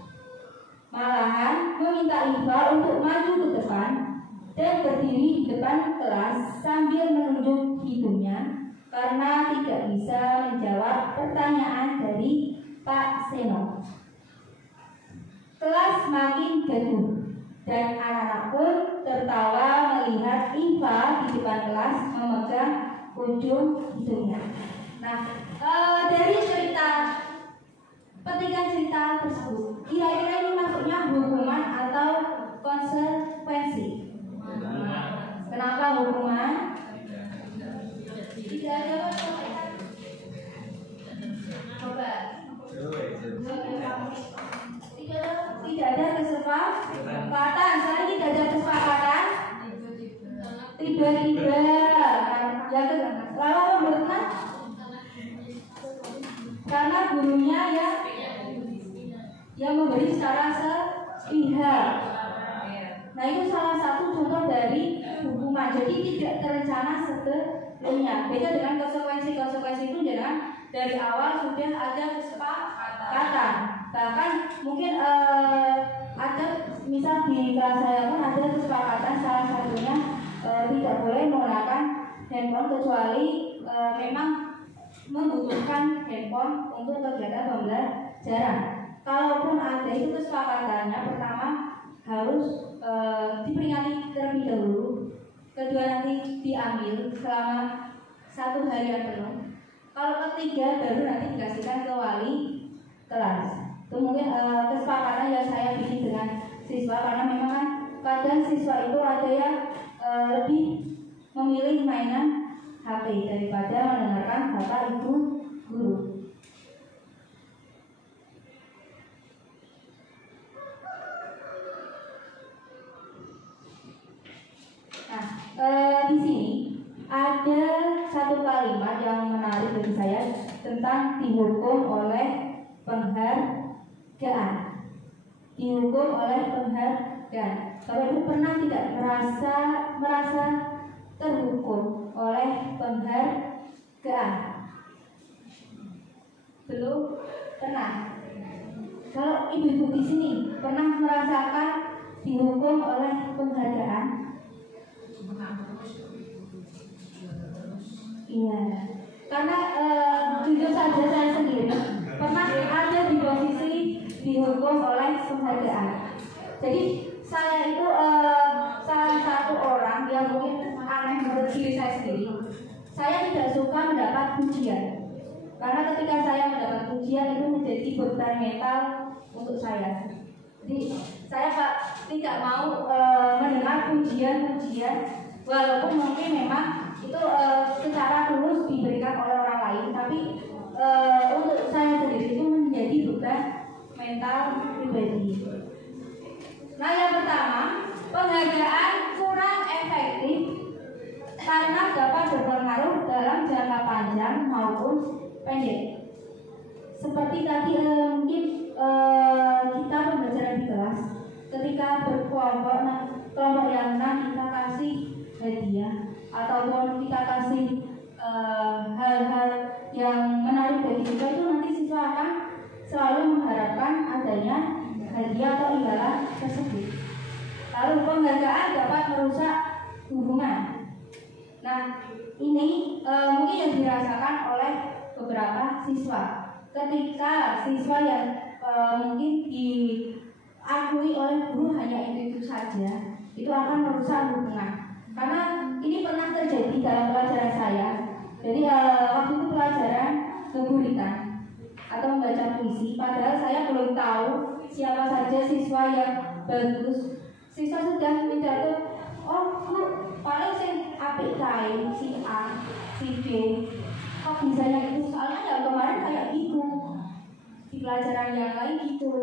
Malahan meminta Iva untuk maju ke depan dan berdiri di depan kelas sambil menunjuk hidungnya karena tidak bisa menjawab pertanyaan dari Pak Seno. Kelas makin gaduh dan anak-anak pun tertawa melihat Iva di depan kelas memegang ujung hidungnya. Nah, dari petikan cerita tersebut, kira-kira ini maksudnya hukuman atau konsekuensi? Kenapa hukuman? Tidak ada coba. Tidak ada kesepakatan. Saya tidak ada kesepakatan. Tiba-tiba lalu berkenan karena gurunya yang memberi secara sepihak. Nah, itu salah satu contoh dari hukuman. Jadi tidak terencana sebelumnya. Beda dengan konsekuensi itu jangan dari awal sudah ada kesepakatan. Bahkan mungkin ada misal di kelas saya pun ada kesepakatan salah satunya tidak boleh menggunakan handphone kecuali memang membutuhkan handphone untuk kegiatan pembelajaran. Kalaupun ada itu kesepakatannya, pertama harus diperingati terlebih dahulu, kedua nanti diambil selama 1 hari yang penuh. Kalau ketiga baru nanti dikasihkan ke wali kelas. Itu mungkin kesepakatan yang saya bikin dengan siswa karena memang kan kadang siswa itu ada yang lebih memilih mainan HP daripada mendengarkan bapak ibu guru. Nah, di sini ada satu kalimat yang menarik bagi saya tentang dihukum oleh penghargaan. Dihukum oleh penghargaan. Bapak Ibu pernah tidak merasa terhukum oleh penghargaan? Belum pernah. Kalau ibu-ibu di sini pernah merasakan dihukum oleh penghargaan? Iya. Karena jujur saja saya sendiri pernah ada di posisi dihukum oleh penghargaan. Jadi saya itu salah satu orang yang mungkin aneh menurut diri saya sendiri. Saya tidak suka mendapat pujian. Karena ketika saya mendapat pujian itu menjadi beban mental untuk saya. Jadi saya tidak mau mendengar pujian-pujian walaupun mungkin memang itu secara tulus diberikan oleh orang lain, tapi untuk saya sendiri itu menjadi beban mental pribadi. Nah, yang pertama, penghargaan kurang efektif karena dapat berpengaruh dalam jangka panjang maupun pendek. Seperti tadi mungkin kita pembelajaran di kelas, ketika berkelompok, kelompok yang menang kita kasih hadiah ataupun kita kasih hal-hal yang menarik bagi kita, itu nanti siswa akan selalu mengharapkan adanya hadiah atau imbalan tersebut. Lalu penghargaan dapat merusak hubungan. Nah, ini mungkin yang dirasakan oleh beberapa siswa. Ketika siswa yang mungkin diakui oleh guru hanya itu saja, itu akan merusak hubungan. Karena ini pernah terjadi dalam pelajaran saya. Jadi waktu itu pelajaran keguritan atau membaca puisi. Padahal saya belum tahu siapa saja siswa yang bagus. Siswa sudah mencatat, oh bu, paling sing apik kae si A, si B. Kok bisanya itu, soalnya ya kemarin kayak gitu di pelajaran yang lain gitu,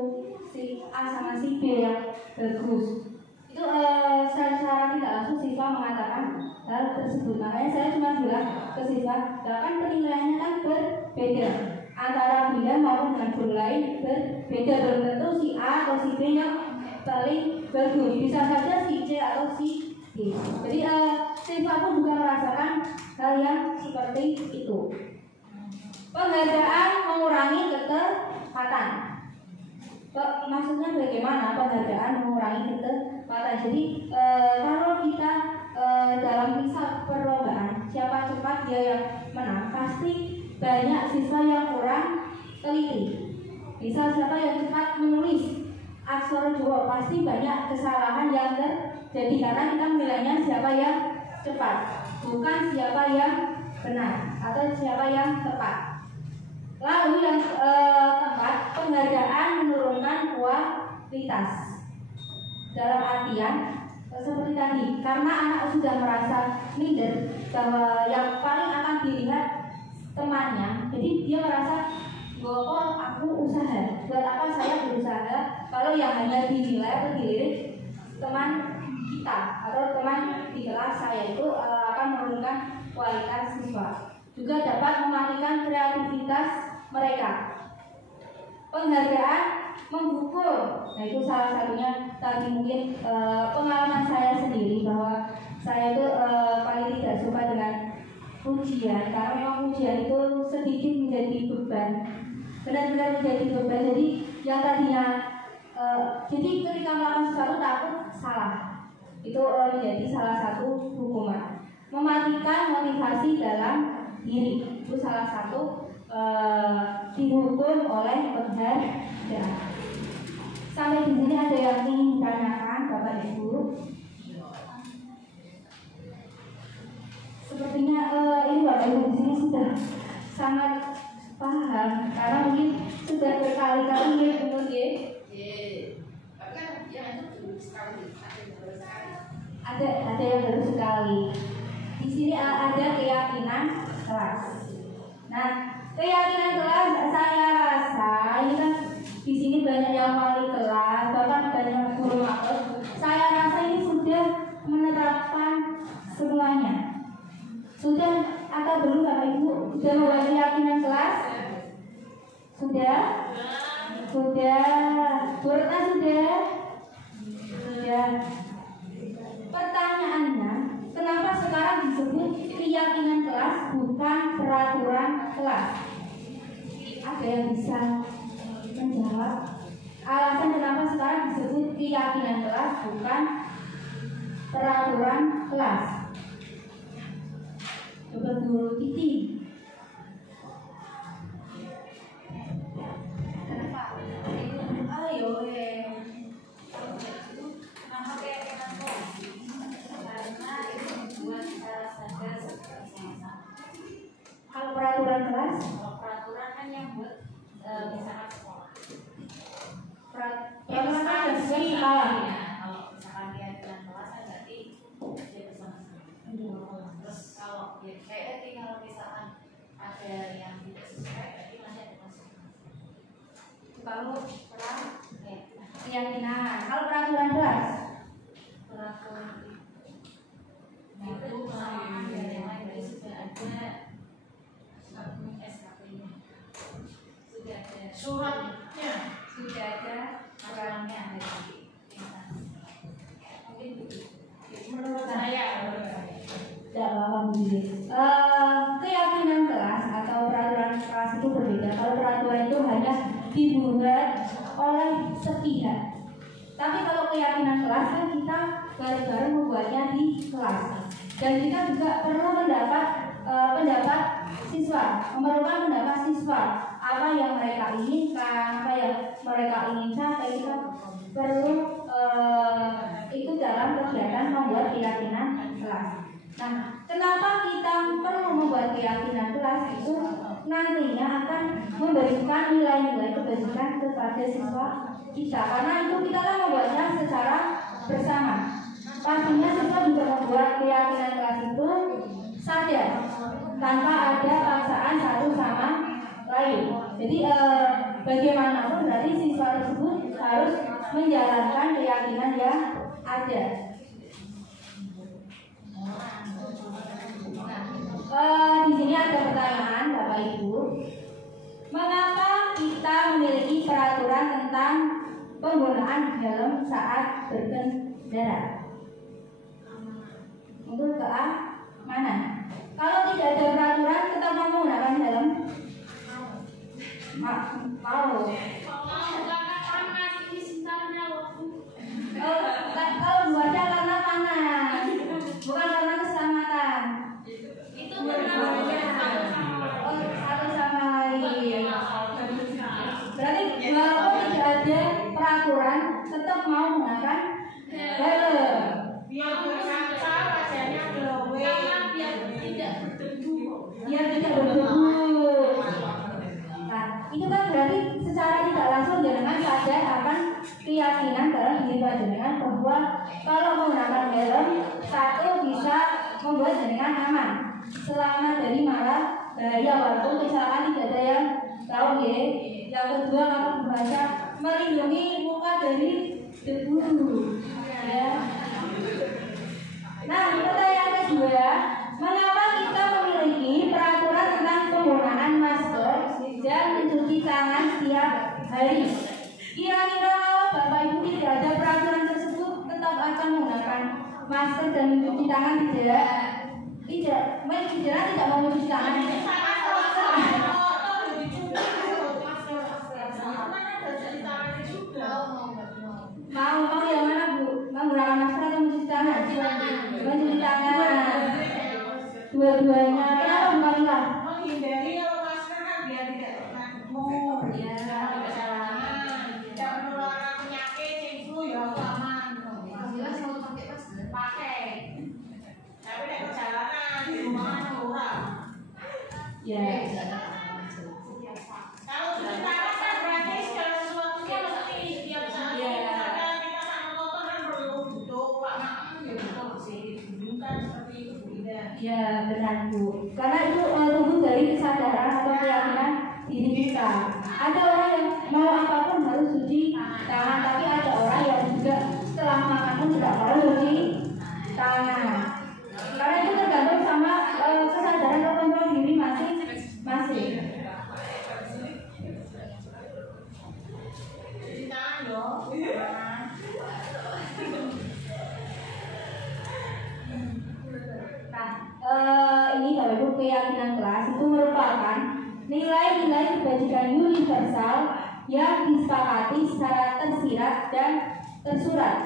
si A sama si B yang bagus itu secara tidak langsung siswa mengatakan hal tersebut. Makanya saya cuma bilang ke siswa, kan penilaiannya kan berbeda antara bunda maupun dengan guru lain, berbeda. Belum tentu si A atau si B yang paling bagus, bisa saja si C atau si D. Jadi siswa pun juga merasakan hal yang seperti itu. Penghargaan mengurangi ketepatan. Maksudnya bagaimana penghargaan mengurangi ketepatan? Jadi kalau kita dalam misal perlombaan siapa cepat dia yang menang, pasti banyak siswa yang kurang teliti. Misal siapa yang cepat menulis aksara Jawa, pasti banyak kesalahan yang terjadi karena kita menilainya siapa yang cepat, bukan siapa yang benar atau siapa yang tepat. Lalu yang keempat, penghargaan menurunkan kualitas. Dalam artian seperti tadi, karena anak sudah merasa minder bahwa yang paling akan dilihat temannya, jadi dia merasa bahwa aku usaha, buat apa saya berusaha kalau yang hanya dinilai atau dilirik teman kita atau teman di kelas saya itu akan menurunkan kualitas siswa. Juga dapat mematikan kreativitas mereka. Penghargaan menghukum, nah itu salah satunya tadi mungkin pengalaman saya sendiri bahwa saya itu paling tidak suka dengan ujian karena memang ujian itu sedikit menjadi beban, benar-benar menjadi beban. Jadi yang tadinya jadi ketika melakukan sesuatu takut salah, itu menjadi salah satu hukuman. Mematikan motivasi dalam diri itu salah satu dihukum oleh penghargaan. Sampai di sini ada yang ingin ditanyakan Bapak Ibu? Sepertinya ini Bapak Ibu di sini sudah sangat paham karena mungkin sudah berkali-kali menurut ya. Ada yang baru sekali. Di sini ada keyakinan kelas. Nah, keyakinan kelas saya rasa ini kan di sini banyak yang wali kelas, bahkan banyak guru makruf. Saya rasa ini sudah menerapkan semuanya. Sudah atau belum Bapak Ibu? Sudah membuat keyakinan kelas? Sudah? Sudah. Burta sudah? Sudah. Pertanyaannya, kenapa sekarang disebut keyakinan kelas bukan peraturan kelas? Ada yang bisa menjawab? Alasan kenapa sekarang disebut keyakinan kelas bukan peraturan kelas? Coba dulu Titi. Kenapa? Ayo kenapa keyakinan kelas? Karena itu membuat cara sadar seperti sama. Kalau peraturan kelas? Peraturan kan yang buat misalkan sekolah. Peraturan kan sekolah. Kalau misalkan keyakinan kelas kan berarti dia bersama-sama. Terus kalau ya kayak tadi kalau misalkan ada yang tidak sesuai berarti masih ada masukan. Kalau keyakinan, kalau peraturan kelas, peraturan itu sama yang lain dari sudah ada SKP-nya, sudah ada suratnya, sudah ada orangnya dari mungkin menurut saya tidak paham begini. Keyakinan kelas atau peraturan kelas itu berbeda. Kalau peraturan itu hanya dibuat oleh sepihak. Tapi kalau keyakinan kelas kan kita bareng-bareng membuatnya di kelas. Dan kita juga perlu mendapat pendapat siswa, memerlukan pendapat siswa apa yang mereka inginkan, apa yang mereka inginkan. Dan kita perlu ikut dalam kegiatan membuat keyakinan kelas. Nah, kenapa kita perlu membuat keyakinan kelas itu nantinya akan memberikan nilai-nilai kebajikan kepada siswa kita, karena itu kita kan membuatnya secara bersama. Pastinya siswa juga membuat keyakinan kelas itu sadar tanpa ada paksaan satu sama lain. Jadi bagaimanapun berarti siswa tersebut harus menjalankan keyakinan yang ada. Di sini ada pertanyaan Bapak Ibu. Mengapa kita memiliki peraturan tentang penggunaan helm saat berkendara? Untuk ke A mana? Kalau tidak ada peraturan tetap mau menggunakan helm? Mau. Kalau buatnya karena panas, bukan karena keselamatan. Itu satu sama lain. Berarti walaupun tidak ada peraturan, tetap mau menggunakan helm. Biar berkaca wajahnya glowing, biar tidak berdebu. Nah, itu kan berarti secara tidak langsung jenengan sadar akan keyakinan dalam diri jenengan bahwa kalau menggunakan helm satu bisa membuat jenengan aman selamat dari mara bahaya walaupun kecelakaan tidak ada yang tahu ya. Yang kedua kalau bahasa melindungi muka dari debu ya. Nah, pertanyaan kedua, mengapa kita memiliki peraturan tentang penggunaan masker dan mencuci tangan setiap hari? Kira-kira kalau Bapak Ibu tidak ada peraturan tersebut, tetap akan menggunakan masker dan mencuci tangan tidak? Tidak mau mencuci tangan. Mau yang mana Bu? Menggunakan masker atau mencuci tangan? Mencuci tangan. Dua-duanya. Kenapa bukan lah? Menghindari kalau masker kan biar tidak ketemu. Ya. Tidak menularkan penyakit yang flu ya aman. Jelas kalau pakai masker. Pakai. Tapi tidak perjalanan di rumah murah. Ya. Kalau cuci tangan kan berarti segala sesuatunya mesti tiap saat. Misalkan kita sama kotor kan perlu butuh Pak Mak ya butuh bersih. Bukan seperti itu Bu Ida. Ya benar Bu. Karena itu tumbuh dari kesadaran atau keyakinan diri kita. Ada orang yang mau apapun harus cuci tangan, tapi ada orang yang juga setelah makan pun tidak mau cuci tangan. Karena itu tergantung sama kesadaran atau kontrol diri masing-masing. Cuci tangan loh. Nah, ini Bapak Ibu keyakinan kelas itu merupakan nilai-nilai kebajikan universal yang disepakati secara tersirat dan tersurat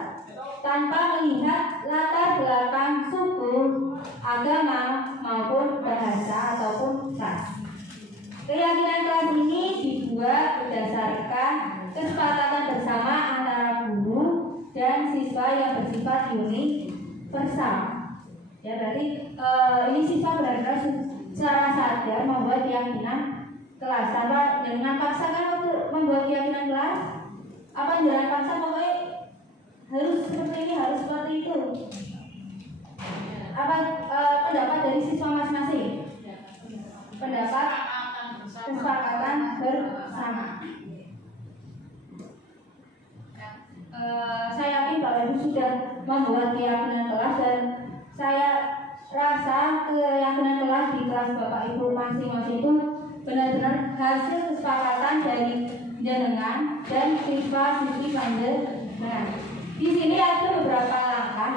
tanpa melihat latar belakang suku, agama maupun bahasa ataupun ras. Keyakinan kelas ini dibuat berdasarkan kesepakatan bersama antara guru dan siswa yang bersifat universal. Ya berarti ini siswa benar-benar secara sadar membuat keyakinan kelas. Tanpa dengan paksa kan untuk membuat keyakinan kelas, apa jangan paksa pokoknya harus seperti ini, harus seperti itu. Apa pendapat dari siswa masing-masing? Pendapat kesepakatan bersama. Saya yakin Bapak Ibu sudah membuat keyakinan kelas dan saya rasa keyakinan kelas di kelas Bapak Ibu masing-masing itu benar-benar hasil kesepakatan dari jenengan dan siswa-siswi panjenengan. Di sini ada beberapa langkah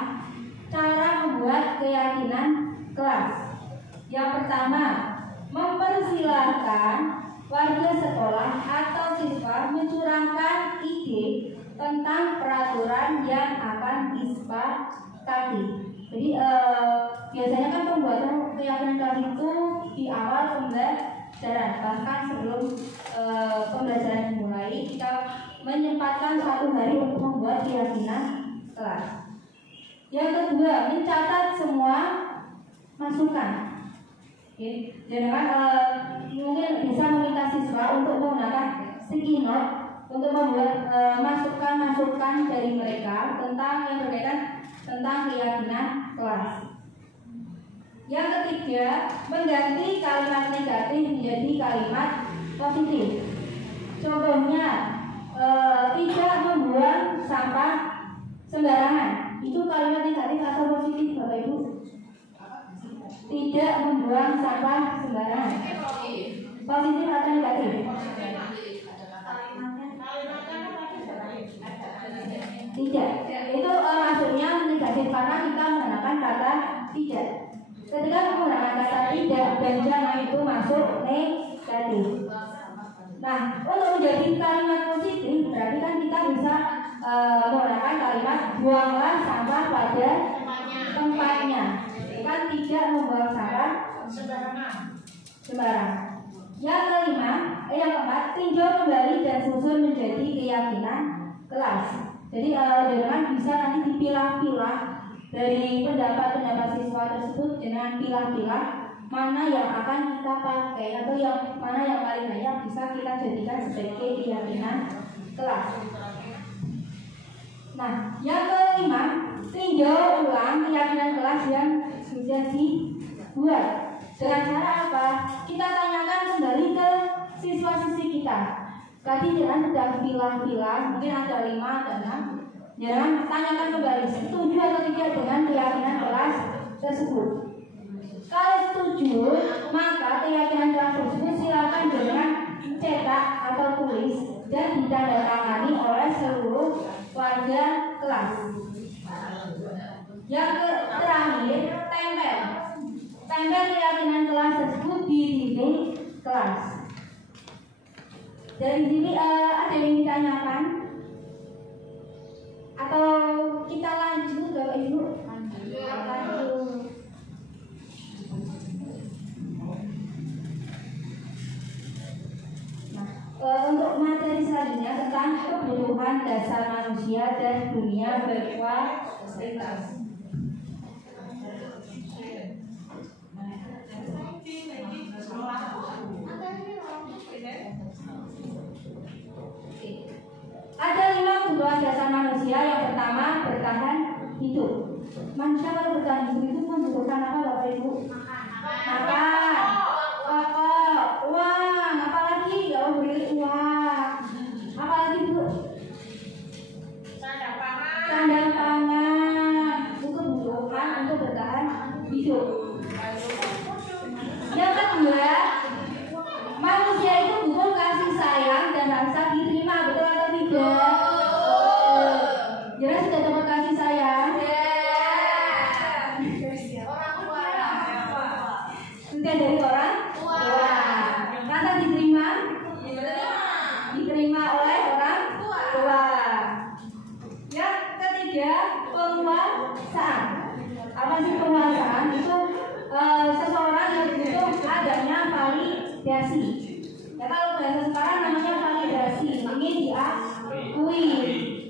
cara membuat keyakinan kelas. Yang pertama, mempersilahkan warga sekolah atau siswa mencurahkan ide tentang peraturan yang akan disepakati. Jadi biasanya kan pembuatan keyakinan kelas itu di awal pembelajaran, bahkan sebelum pembelajaran dimulai kita menyempatkan 1 hari untuk membuat keyakinan kelas. Yang kedua, mencatat semua masukan. Oke, jangan mungkin bisa meminta siswa untuk menggunakan sticky note untuk membuat masukan-masukan dari mereka tentang yang berkaitan tentang keyakinan kelas. Yang ketiga, mengganti kalimat negatif menjadi kalimat positif. Contohnya, tidak membuang sampah sembarangan. Itu kalimat negatif atau positif, Bapak Ibu? Tidak membuang sampah sembarangan. Positif atau negatif? Tidak. Itu maksudnya negatif karena kita menggunakan kata tidak. Ketika menggunakan kata tidak dan jangan itu masuk negatif. Nah, untuk menjadi kalimat positif berarti kan kita bisa menggunakan kalimat buanglah sampah pada tempatnya. Kan tidak membuang sampah sembarangan. Yang keempat, tinjau kembali dan susun menjadi keyakinan kelas. Jadi dengan bisa nanti dipilah-pilah dari pendapat-pendapat siswa tersebut dengan pilah-pilah mana yang akan kita pakai atau yang mana yang paling banyak bisa kita jadikan sebagai keyakinan kelas. Nah, yang kelima, tinjau ulang keyakinan kelas yang sudah dibuat. Dengan cara apa? Kita tanyakan kembali ke siswa-siswi kita. Tadi jangan sudah pilah-pilah, mungkin ada 5 atau 6. Jangan tanyakan kembali setuju atau tidak dengan keyakinan kelas tersebut. Kalau setuju, maka keyakinan kelas tersebut silakan dengan cetak atau tulis dan ditandatangani oleh seluruh warga kelas. Yang terakhir, tempel keyakinan kelas tersebut di dinding kelas. Dari sini ada yang ditanyakan atau kita lanjut, Bapak Ibu? Lanjut. Untuk materi selanjutnya tentang kebutuhan dasar manusia dan dunia berkualitas. Ada 5 kebutuhan dasar manusia. Yang pertama, bertahan hidup. Manusia kalau bertahan hidup itu membutuhkan apa, Bapak Ibu? Makan, pokok, uang, apalagi ya beli uang, apalagi Bu? Sandang pangan. Itu kebutuhan untuk bertahan hidup. Yang kedua, manusia itu butuh kasih sayang dan rasa diterima, betul atau tidak? Jelas sudah dapat kasih sayang? Sudah dari orang tua. Rasa diterima? Diterima oleh orang tua. Yang ketiga, penguasaan. Apa sih penguasaan? Itu seseorang yang butuh adanya validasi. Ya, kalau bahasa sekarang namanya validasi, ingin diakui.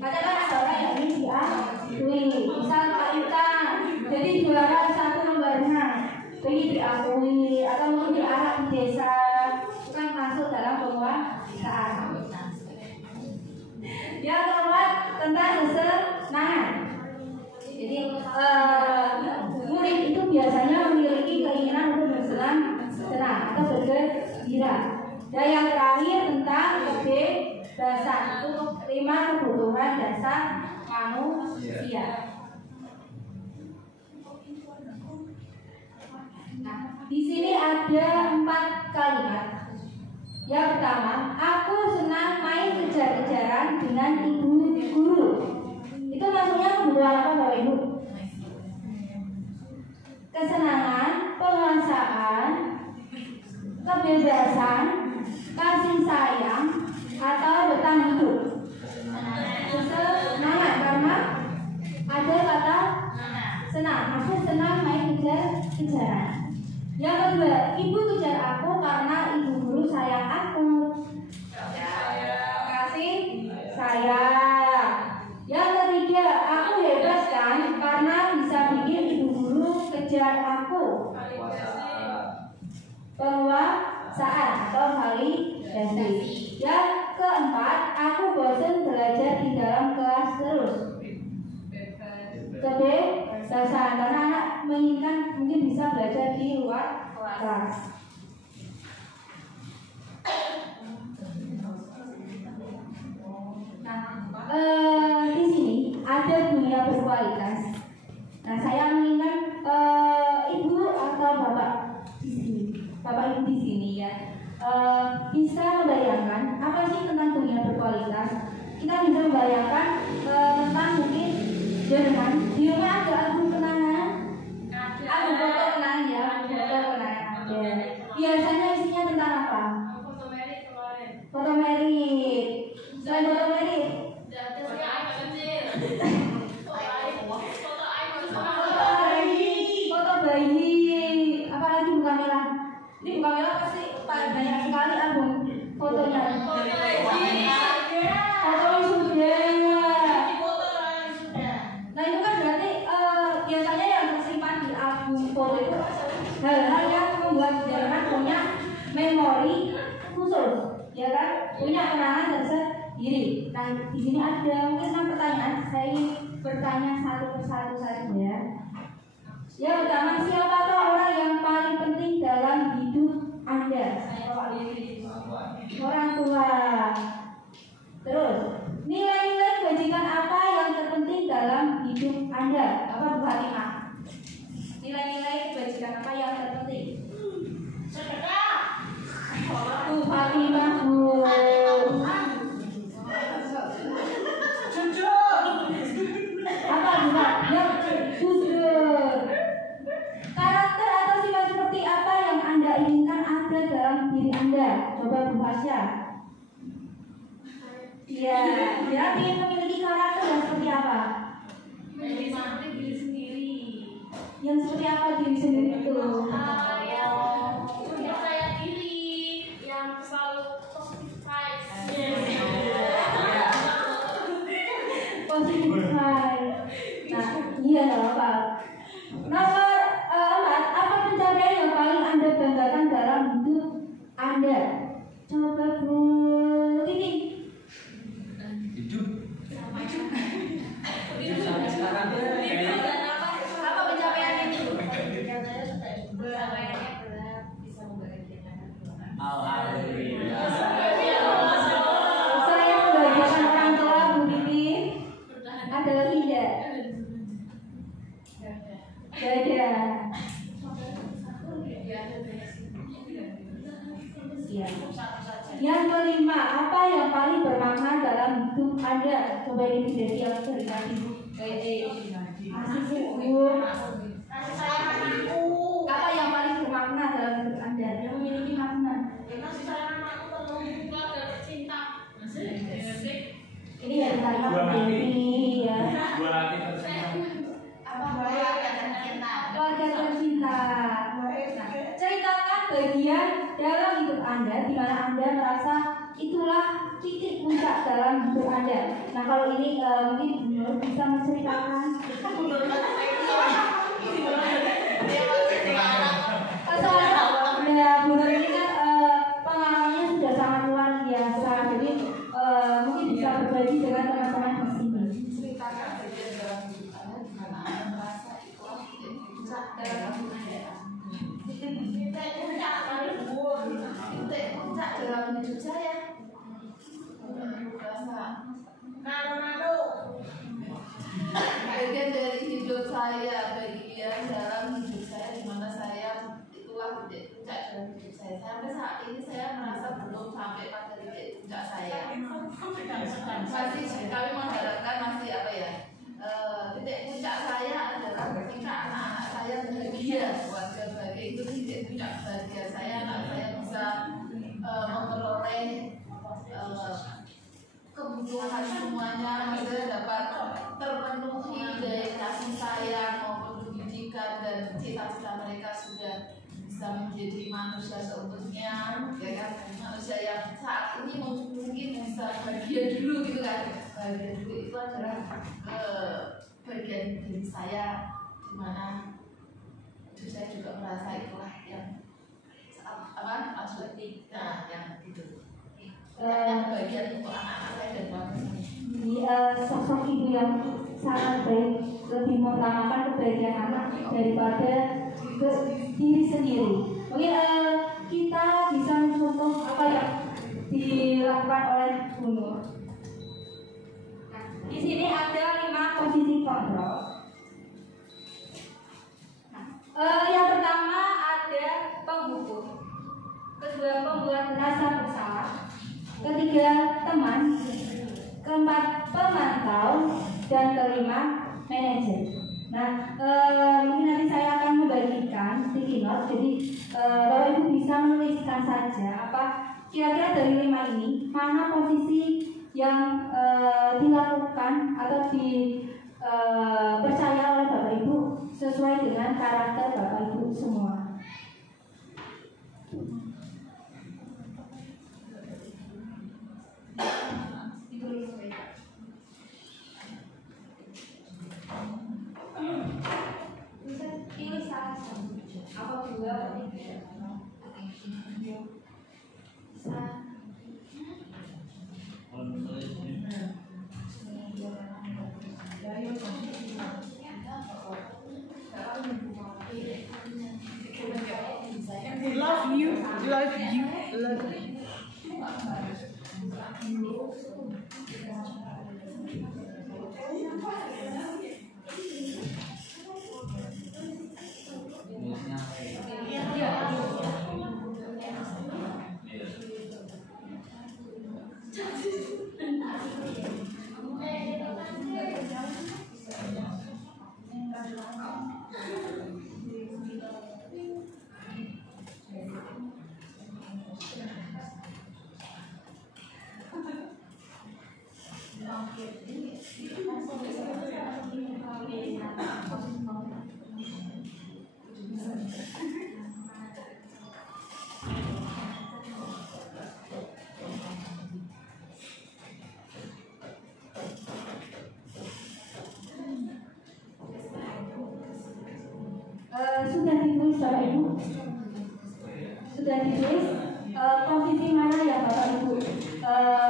Katakan ada orang yang ingin diakui, misal Pak Yuta jadi juara 1 nomor 6, ingin diakui atau mungkin diarak di desa, itu kan masuk dalam penguasaan. Yang keempat, tentang kesenangan. Jadi murid itu biasanya memiliki keinginan untuk bersenang-senang atau bergembira. Dan yang terakhir tentang kebebasan, itu 5 kebutuhan dasar manusia. Nah, di sini ada 4 kalimat. Yang pertama, aku senang main kejar-kejaran dengan ibu guru. Itu maksudnya kebutuhan apa, Bapak Ibu? Kesenangan, penguasaan, kebebasan, kasih sayang, atau bertahan hidup. Kesenangan karena ada kata senang. Aku senang main kejar-kejaran. Yang kedua, ibu kejar aku karena ibu guru sayang aku. Kasih sayang. Yang ketiga, aku hebat kan karena bisa bikin ibu guru kejar aku. Penguasaan atau validasi. Yang keempat, aku bosan belajar di dalam kelas terus. Kebebasan karena anak menginginkan mungkin bisa belajar di dunia berkualitas. Nah, saya mengingat ibu atau bapak di sini, bapak ibu di sini ya, bisa membayangkan apa sih tentang dunia berkualitas. Kita bisa membayangkan tentang mungkin jangan di rumah ada album kenangan, album foto kenangan ya, foto kenangan ada. Biasanya isinya tentang apa? Foto merit. Selain foto merit, foto bayi, apalagi bukan Mela. Ini bukan Mela pasti banyak sekali album fotonya. Foto wisuda. Nah itu kan berarti biasanya yang tersimpan di album foto itu hal-hal yang membuat jangan punya memori khusus, ya kan? Punya kenangan tersendiri. Nah di sini ada mungkin 6 pertanyaan. Saya ingin bertanya satu persatu saja. Yang pertama, siapakah orang yang paling penting dalam hidup Anda? Orang tua. Terus, nilai-nilai kebajikan apa yang terpenting dalam hidup Anda? Apa Bu Fatimah? Nilai-nilai kebajikan apa yang terpenting? Bu Fatimah, Bu. Apa juga? Yang jujur. Karakter atau sifat seperti apa yang Anda inginkan ada dalam diri Anda? Coba Bu Hasya. Iya, dia ingin memiliki karakter yang seperti apa? Menikmati diri sendiri. Yang seperti apa diri sendiri itu? Yang percaya diri, yang selalu positive vibes. Positive vibes. Nah, iya nggak apa. Nomor 4, apa pencapaian yang paling Anda banggakan dalam hidup Anda? Coba Bu Titi. Hidup sampai sekarang Apa pencapaiannya itu? Pencapaiannya adalah bisa membahagiakan Tuhan. alhamdulillah. Saya membahagiakan orang tua Bu Titi. Ada lagi tidak? Ada. Ya. Yang kelima, apa yang paling bermakna dalam hidup Anda? Coba ini dari yang dari tadi. Asik Bu. Kasih sayang anakku. Apa yang paling bermakna dalam hidup Anda? Yang memiliki makna. Kasih sayang anakku perlu keluarga tercinta. Ini yang kalimat Devi ya. Keluarga tercinta. Ceritakan bagian dalam hidup Anda di mana Anda merasa itulah titik puncak dalam hidup Anda. Nah kalau ini mungkin Bu Nur bisa menceritakan. Soalnya Bu Nur ini kan pengalamannya sudah sangat luar biasa. Jadi mungkin bisa berbagi dengan teman-teman di sini. Ceritakan bagian dalam hidup Anda di mana Anda merasa itulah titik puncak dalam hidup Anda. Titik puncak dalam hidup saya. Bagian dari hidup saya, bagian dalam hidup saya di mana saya itulah titik puncak dalam hidup saya. Sampai saat ini saya merasa belum sampai pada titik puncak saya. Masih kami mengharapkan masih apa ya? Titik puncak saya adalah ketika anak-anak saya bahagia, keluarga bahagia itu titik puncak bahagia saya. Anak saya bisa memperoleh kebutuhan semuanya, maksudnya dapat terpenuhi dari kasih sayang maupun pendidikan dan cita-cita mereka sudah bisa menjadi manusia seutuhnya, ya kan? Manusia yang saat ini mungkin bisa bahagia dulu gitu kan? Bahagia dulu itu adalah bagian dari saya, dimana hidup saya juga merasa itulah yang apa maksudnya yang itu. Yang bagian untuk anak-anak saya dan keluarga saya. Sosok ibu yang sangat baik, lebih mengutamakan kebahagiaan anak daripada ke diri sendiri. Mungkin kita bisa mencontoh apa yang dilakukan oleh Bu Nur. Di sini ada 5 posisi kontrol. keempat pemantau, dan kelima manajer. Nah, mungkin nanti saya akan membagikan sticky note. Jadi Bapak Ibu bisa menuliskan saja apa kira-kira dari 5 ini mana posisi yang dilakukan atau dipercaya oleh Bapak Ibu sesuai dengan karakter Bapak Ibu semua. Pilih salah satu. Apa dua? Love you, love you, love you. Sudah ditulis Bapak Ibu? Sudah ditulis posisi mana yang Bapak Ibu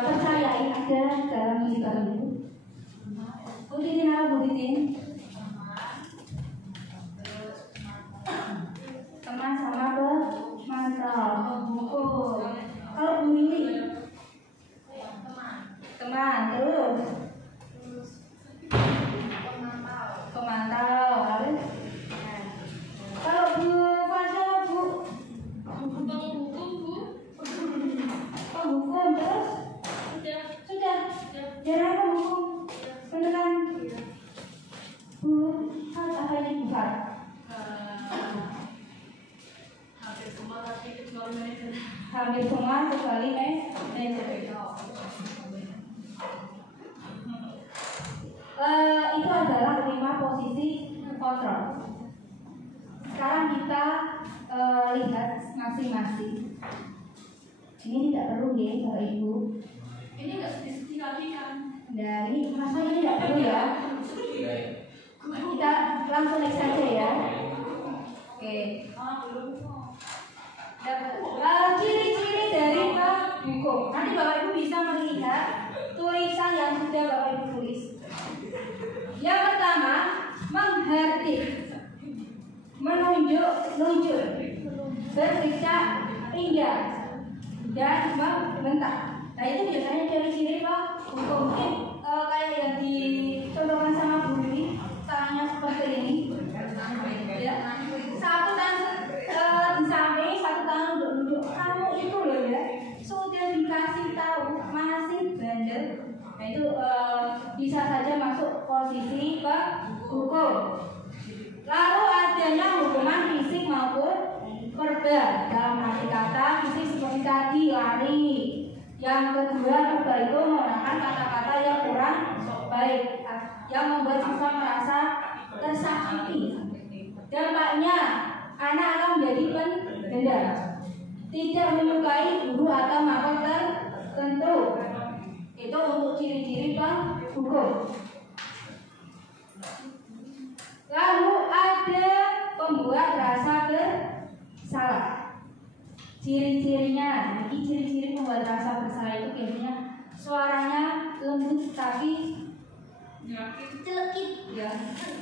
percayai ada dalam diri Bapak Ibu? Bu Titin apa Bu Titin? Teman sama pemantau, buku. Kalau Bu Mili? Teman, terus? Pemantau, lalu? Kalau Bu Fasya, Bu? Hukum, terus? Sudah. Jangan apa hukum? Beneran? Bu, apa ini Bu Fat? Hampir semua kecuali manajer. Itu adalah 5 posisi kontrol. Sekarang kita lihat masing-masing. Ini tidak perlu ya Bapak Ibu. Ini nggak sedih lagi kan? Dari masa ini tidak perlu ya. Kita langsung next saja ya. Oke. Ciri-ciri dari hukum. Nanti Bapak Ibu bisa melihat tulisan yang sudah Bapak Ibu tulis. Yang pertama, menghardik, menunjuk, berperiksa indah, dan membentak. Nah itu biasanya ciri-ciri hukum. Mungkin kayak yang dicontohkan sama Bu Dwi, tangannya seperti ini. Ya. Satu tangan di samping, satu tangan nunjuk. Kamu itu loh ya, sudah dikasih tahu masih bandel. Nah itu bisa saja masuk posisi hukum. Lalu adanya hukuman fisik maupun verbal. Dalam arti kata fisik seperti tadi lari. Yang kedua verbal itu menggunakan kata-kata yang kurang baik, yang membuat siswa merasa tersakiti. Dampaknya anak akan menjadi pendendam, tidak menyukai guru atau mahkota tertentu. Itu untuk ciri-ciri hukum. Lalu ada pembuat rasa bersalah. Ciri-cirinya, jadi ciri-ciri pembuat rasa bersalah itu biasanya suaranya lembut tapi celekit, ya.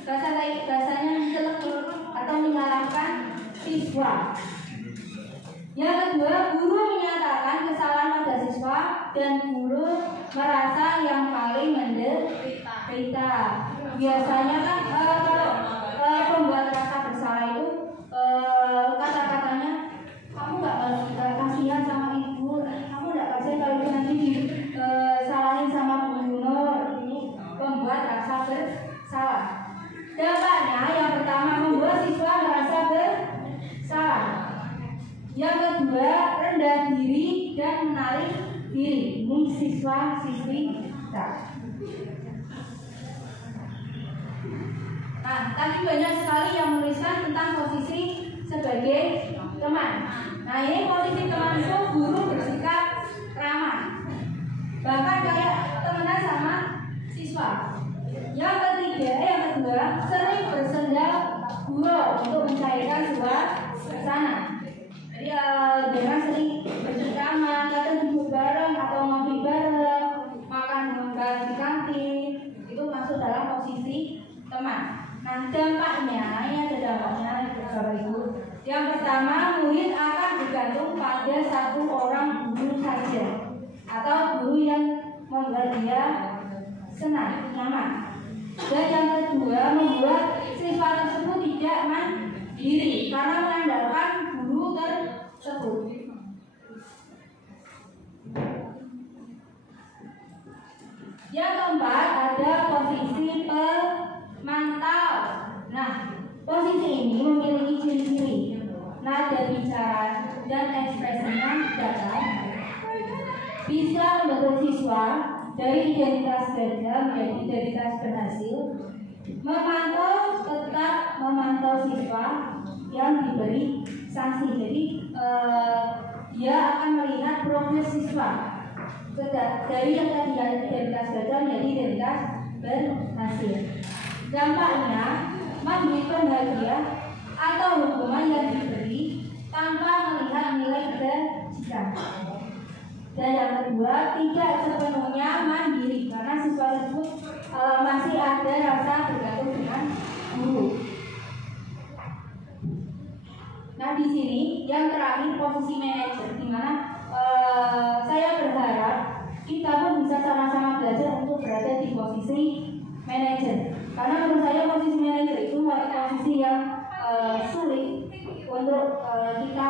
Bahasanya celekit atau menyalahkan siswa. Yang kedua, guru menyatakan kesalahan pada siswa dan guru merasa yang paling menderita. Biasanya kan kalau pembuat rasa bersalah itu kata-katanya, kamu nggak kasihan sama ibu, kamu nggak kasihan kalau ibu nanti disalahin sama Bu Yuno, tidak menarik diri. Ini siswa-siswi kita. Nah, tadi banyak sekali yang menuliskan tentang posisi sebagai teman. Nah, ini posisi teman itu guru bersikap ramah, bahkan kayak temenan sama siswa. Yang kedua, sering bersenda gurau untuk mencairkan suasana. Jadi jangan sering bersama, kadang duduk bareng atau ngopi bareng, makan bareng di kantin, itu masuk dalam posisi teman. Nah, dampaknya, ini ada dampaknya, Bapak Ibu. Yang pertama, murid akan bergantung pada satu orang guru saja, atau guru yang membuat dia senang, nyaman. Dan yang kedua, membuat siswa tersebut tidak mandiri karena mengandalkan guru tersebut. Yang keempat, ada posisi pemantau. Nah, posisi ini memiliki ciri-ciri nada bicara dan ekspresinya dapat bisa membentuk siswa dari identitas gagal menjadi identitas berhasil. Memantau, tetap memantau siswa yang diberi sanksi. Jadi dia akan melihat progres siswa dari yang tadi identitas gagal menjadi identitas berhasil. Dampaknya, memberi bahagia atau hukuman yang diberi tanpa melihat nilai kebajikan. Dan yang kedua, tidak sepenuhnya mandiri karena siswa tersebut masih ada rasa bergantung dengan guru. Nah, di sini yang terakhir posisi manajer, di mana saya berharap kita pun bisa sama-sama belajar untuk berada di posisi manajer. Karena menurut saya posisi manajer itu posisi yang sulit untuk kita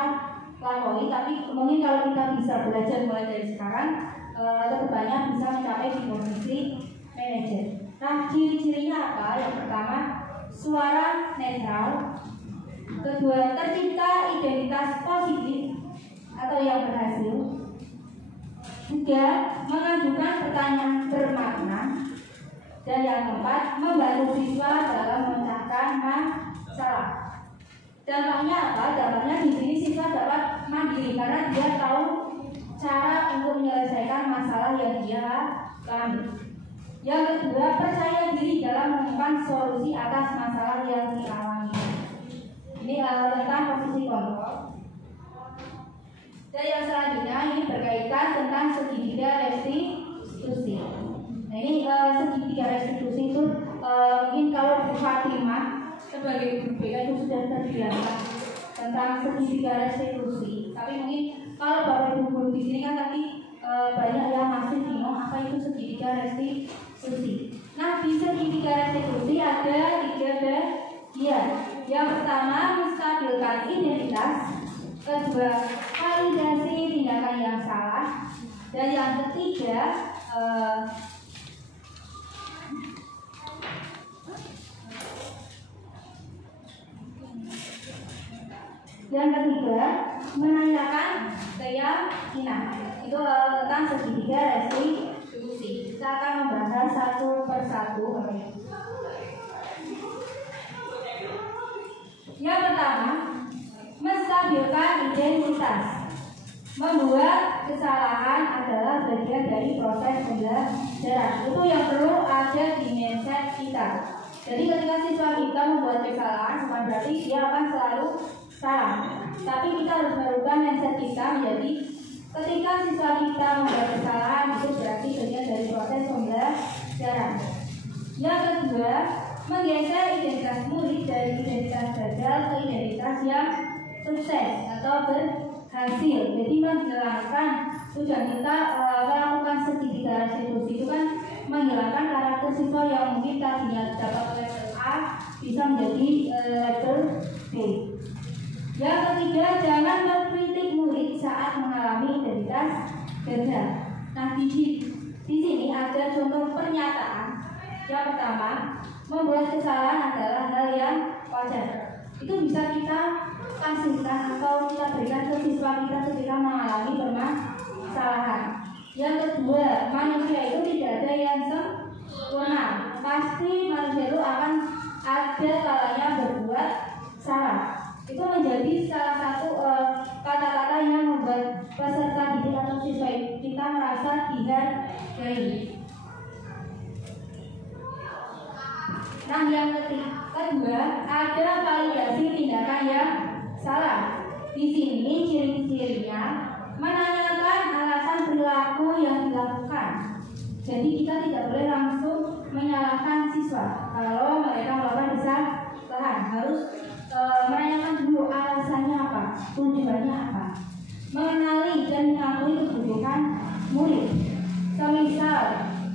lampaui, tapi mungkin kalau kita bisa belajar mulai dari sekarang, kedepannya bisa mencapai di posisi manajer. Nah, ciri-cirinya apa? Yang pertama, suara netral. Kedua, tercipta identitas positif atau yang berhasil. Tiga, mengajukan pertanyaan bermakna. Dan yang keempat, membantu siswa dalam memecahkan masalah. Dampaknya apa? Dampaknya di sini siswa dapat mandiri karena dia tahu cara untuk menyelesaikan masalah yang dia alami. Yang kedua, percaya diri dalam menemukan solusi atas masalah yang dialami. Ini tentang posisi kontrol. Dan yang selanjutnya ini berkaitan tentang segitiga restitusi. Nah, ini segitiga restitusi itu mungkin kalau Bu Fatimah sebagai guru BK itu sudah terbiasa tentang segitiga restitusi. Tapi mungkin kalau Bapak Ibu guru di sini kan tadi banyak yang masih bingung apa itu segitiga restitusi. Nah, di segitiga restitusi ada 3 bagian. Yang pertama, menstabilkan identitas. Kedua, validasi tindakan yang salah. Dan yang ketiga, menanyakan keyakinan. Itu tentang segitiga restitusi. Kita akan membahas satu persatu. Yang pertama, menstabilkan identitas. Membuat kesalahan adalah bagian dari proses pembelajaran. Itu yang perlu ada di mindset kita. Jadi ketika siswa kita membuat kesalahan, bukan berarti dia akan selalu salah. Tapi kita harus merubah mindset kita menjadi ketika siswa kita membuat kesalahan itu berarti bagian dari proses pembelajaran. Yang kedua, menggeser identitas murid dari identitas gagal ke identitas yang sukses atau berhasil. Jadi menghilangkan tujuan kita melakukan segitiga restitusi itu kan menghilangkan karakter siswa yang mungkin tadinya dapat level A bisa menjadi level B. Yang ketiga, jangan mengkritik murid saat mengalami identitas gagal. Nah, di sini ada contoh pernyataan. Yang pertama, membuat kesalahan adalah hal yang wajar. Itu bisa kita kasihkan atau kita berikan ke siswa kita ketika mengalami kesalahan. Yang kedua, manusia itu tidak ada yang sempurna. Pasti manusia itu akan ada kalanya berbuat salah. Itu menjadi salah satu kata-kata yang membuat peserta didik atau siswa kita merasa dihargai. Nah, yang kedua, ada validasi tindakan yang salah. Di sini ciri-cirinya menanyakan alasan perilaku yang dilakukan. Jadi kita tidak boleh langsung menyalahkan siswa kalau mereka melakukan kesalahan. Harus menanyakan dulu alasannya apa, tujuannya apa. Mengenali dan mengakui kebutuhan murid. Semisal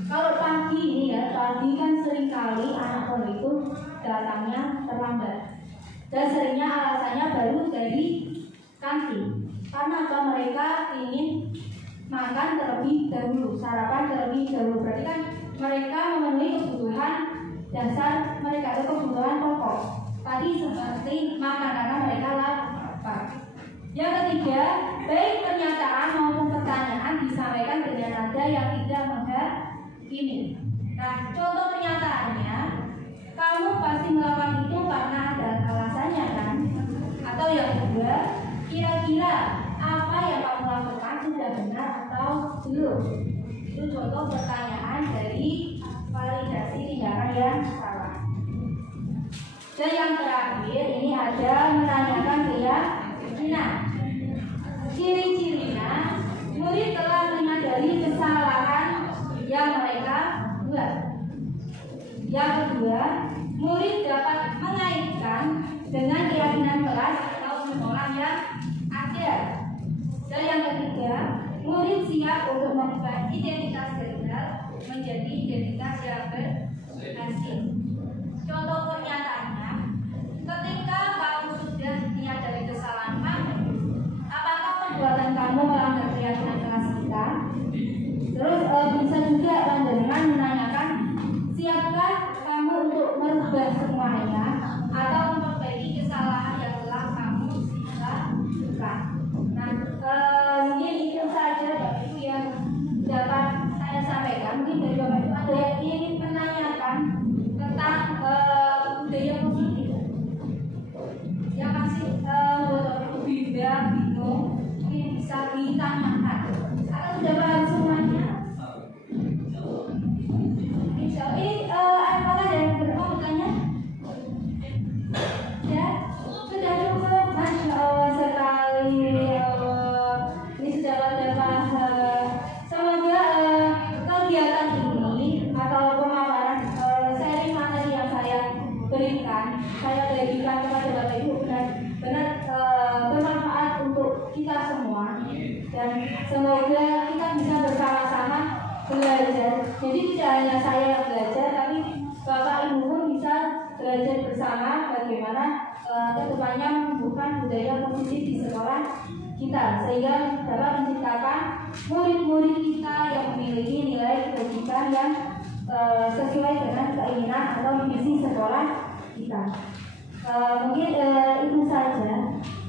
kalau pagi ini ya, pagi kan seringkali anak pondok itu datangnya terlambat. Dan seringnya alasannya baru dari kantin. Karena apa? Mereka ingin makan terlebih dahulu, sarapan terlebih dahulu. Berarti kan mereka memenuhi kebutuhan dasar mereka, atau kebutuhan pokok. Tadi seperti makan karena mereka lapar. Yang ketiga, baik pernyataan maupun pertanyaan disampaikan dengan nada yang tidak menghakimi. Nah, contoh pernyataannya, kamu pasti melakukan itu karena ada alasannya kan? Atau yang kedua, kira-kira apa yang kamu lakukan sudah benar atau belum? Itu contoh pertanyaan dari validasi tindakan yang salah. Dan yang terakhir ini ada menanyakan keyakinan. Ciri-cirinya, murid telah menyadari kesalahan yang mereka buat. Yang kedua, murid dapat mengaitkan dengan keyakinan kelas atau sekolah yang ada. Dan yang ketiga, murid siap untuk mengubah identitas gagal menjadi identitas yang berhasil. Contoh pernyataannya, ketika kamu sudah menyadari kesalahan kamu, apakah perbuatan kamu melanggar keyakinan kelas kita? Terus bisa juga dengan menanyakan, siapkah kamu untuk merubah semuanya atau memperbaiki kesalahan yang telah kamu lakukan? Nah, mungkin itu saja Bapak Ibu yang dapat saya sampaikan. Mungkin dari Bapak Ibu ada yang ingin menanyakan tentang budaya positif yang masih buat Bapak Ibu bingung, mungkin bisa ditanyakan. Atau sudah paham semuanya? Ini apakah ada yang mau bertanya? Ya, sudah cukup. Masya Allah sekali. Ini sudah pada paham. Semoga kegiatan ini atau pemaparan seri materi yang saya berikan, saya bagikan kepada Bapak Ibu benar-benar bermanfaat untuk kita semua. Dan semoga kita bisa bersama-sama belajar. Jadi tidak hanya saya yang belajar, tapi Bapak Ibu pun bisa belajar bersama bagaimana kedepannya menumbuhkan budaya positif di sekolah kita, sehingga dapat menciptakan murid-murid kita yang memiliki nilai kebajikan yang sesuai dengan keinginan atau visi sekolah kita. Mungkin itu saja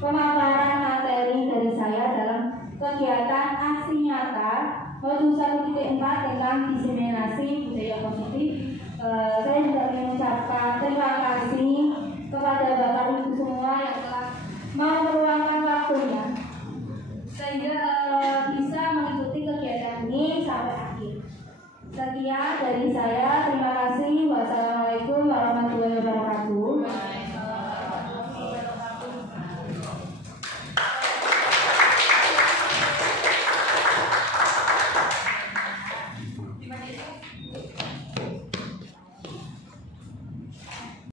pemaparan materi dari saya dalam kegiatan aksi nyata modul 1.4 tentang diseminasi budaya positif. Saya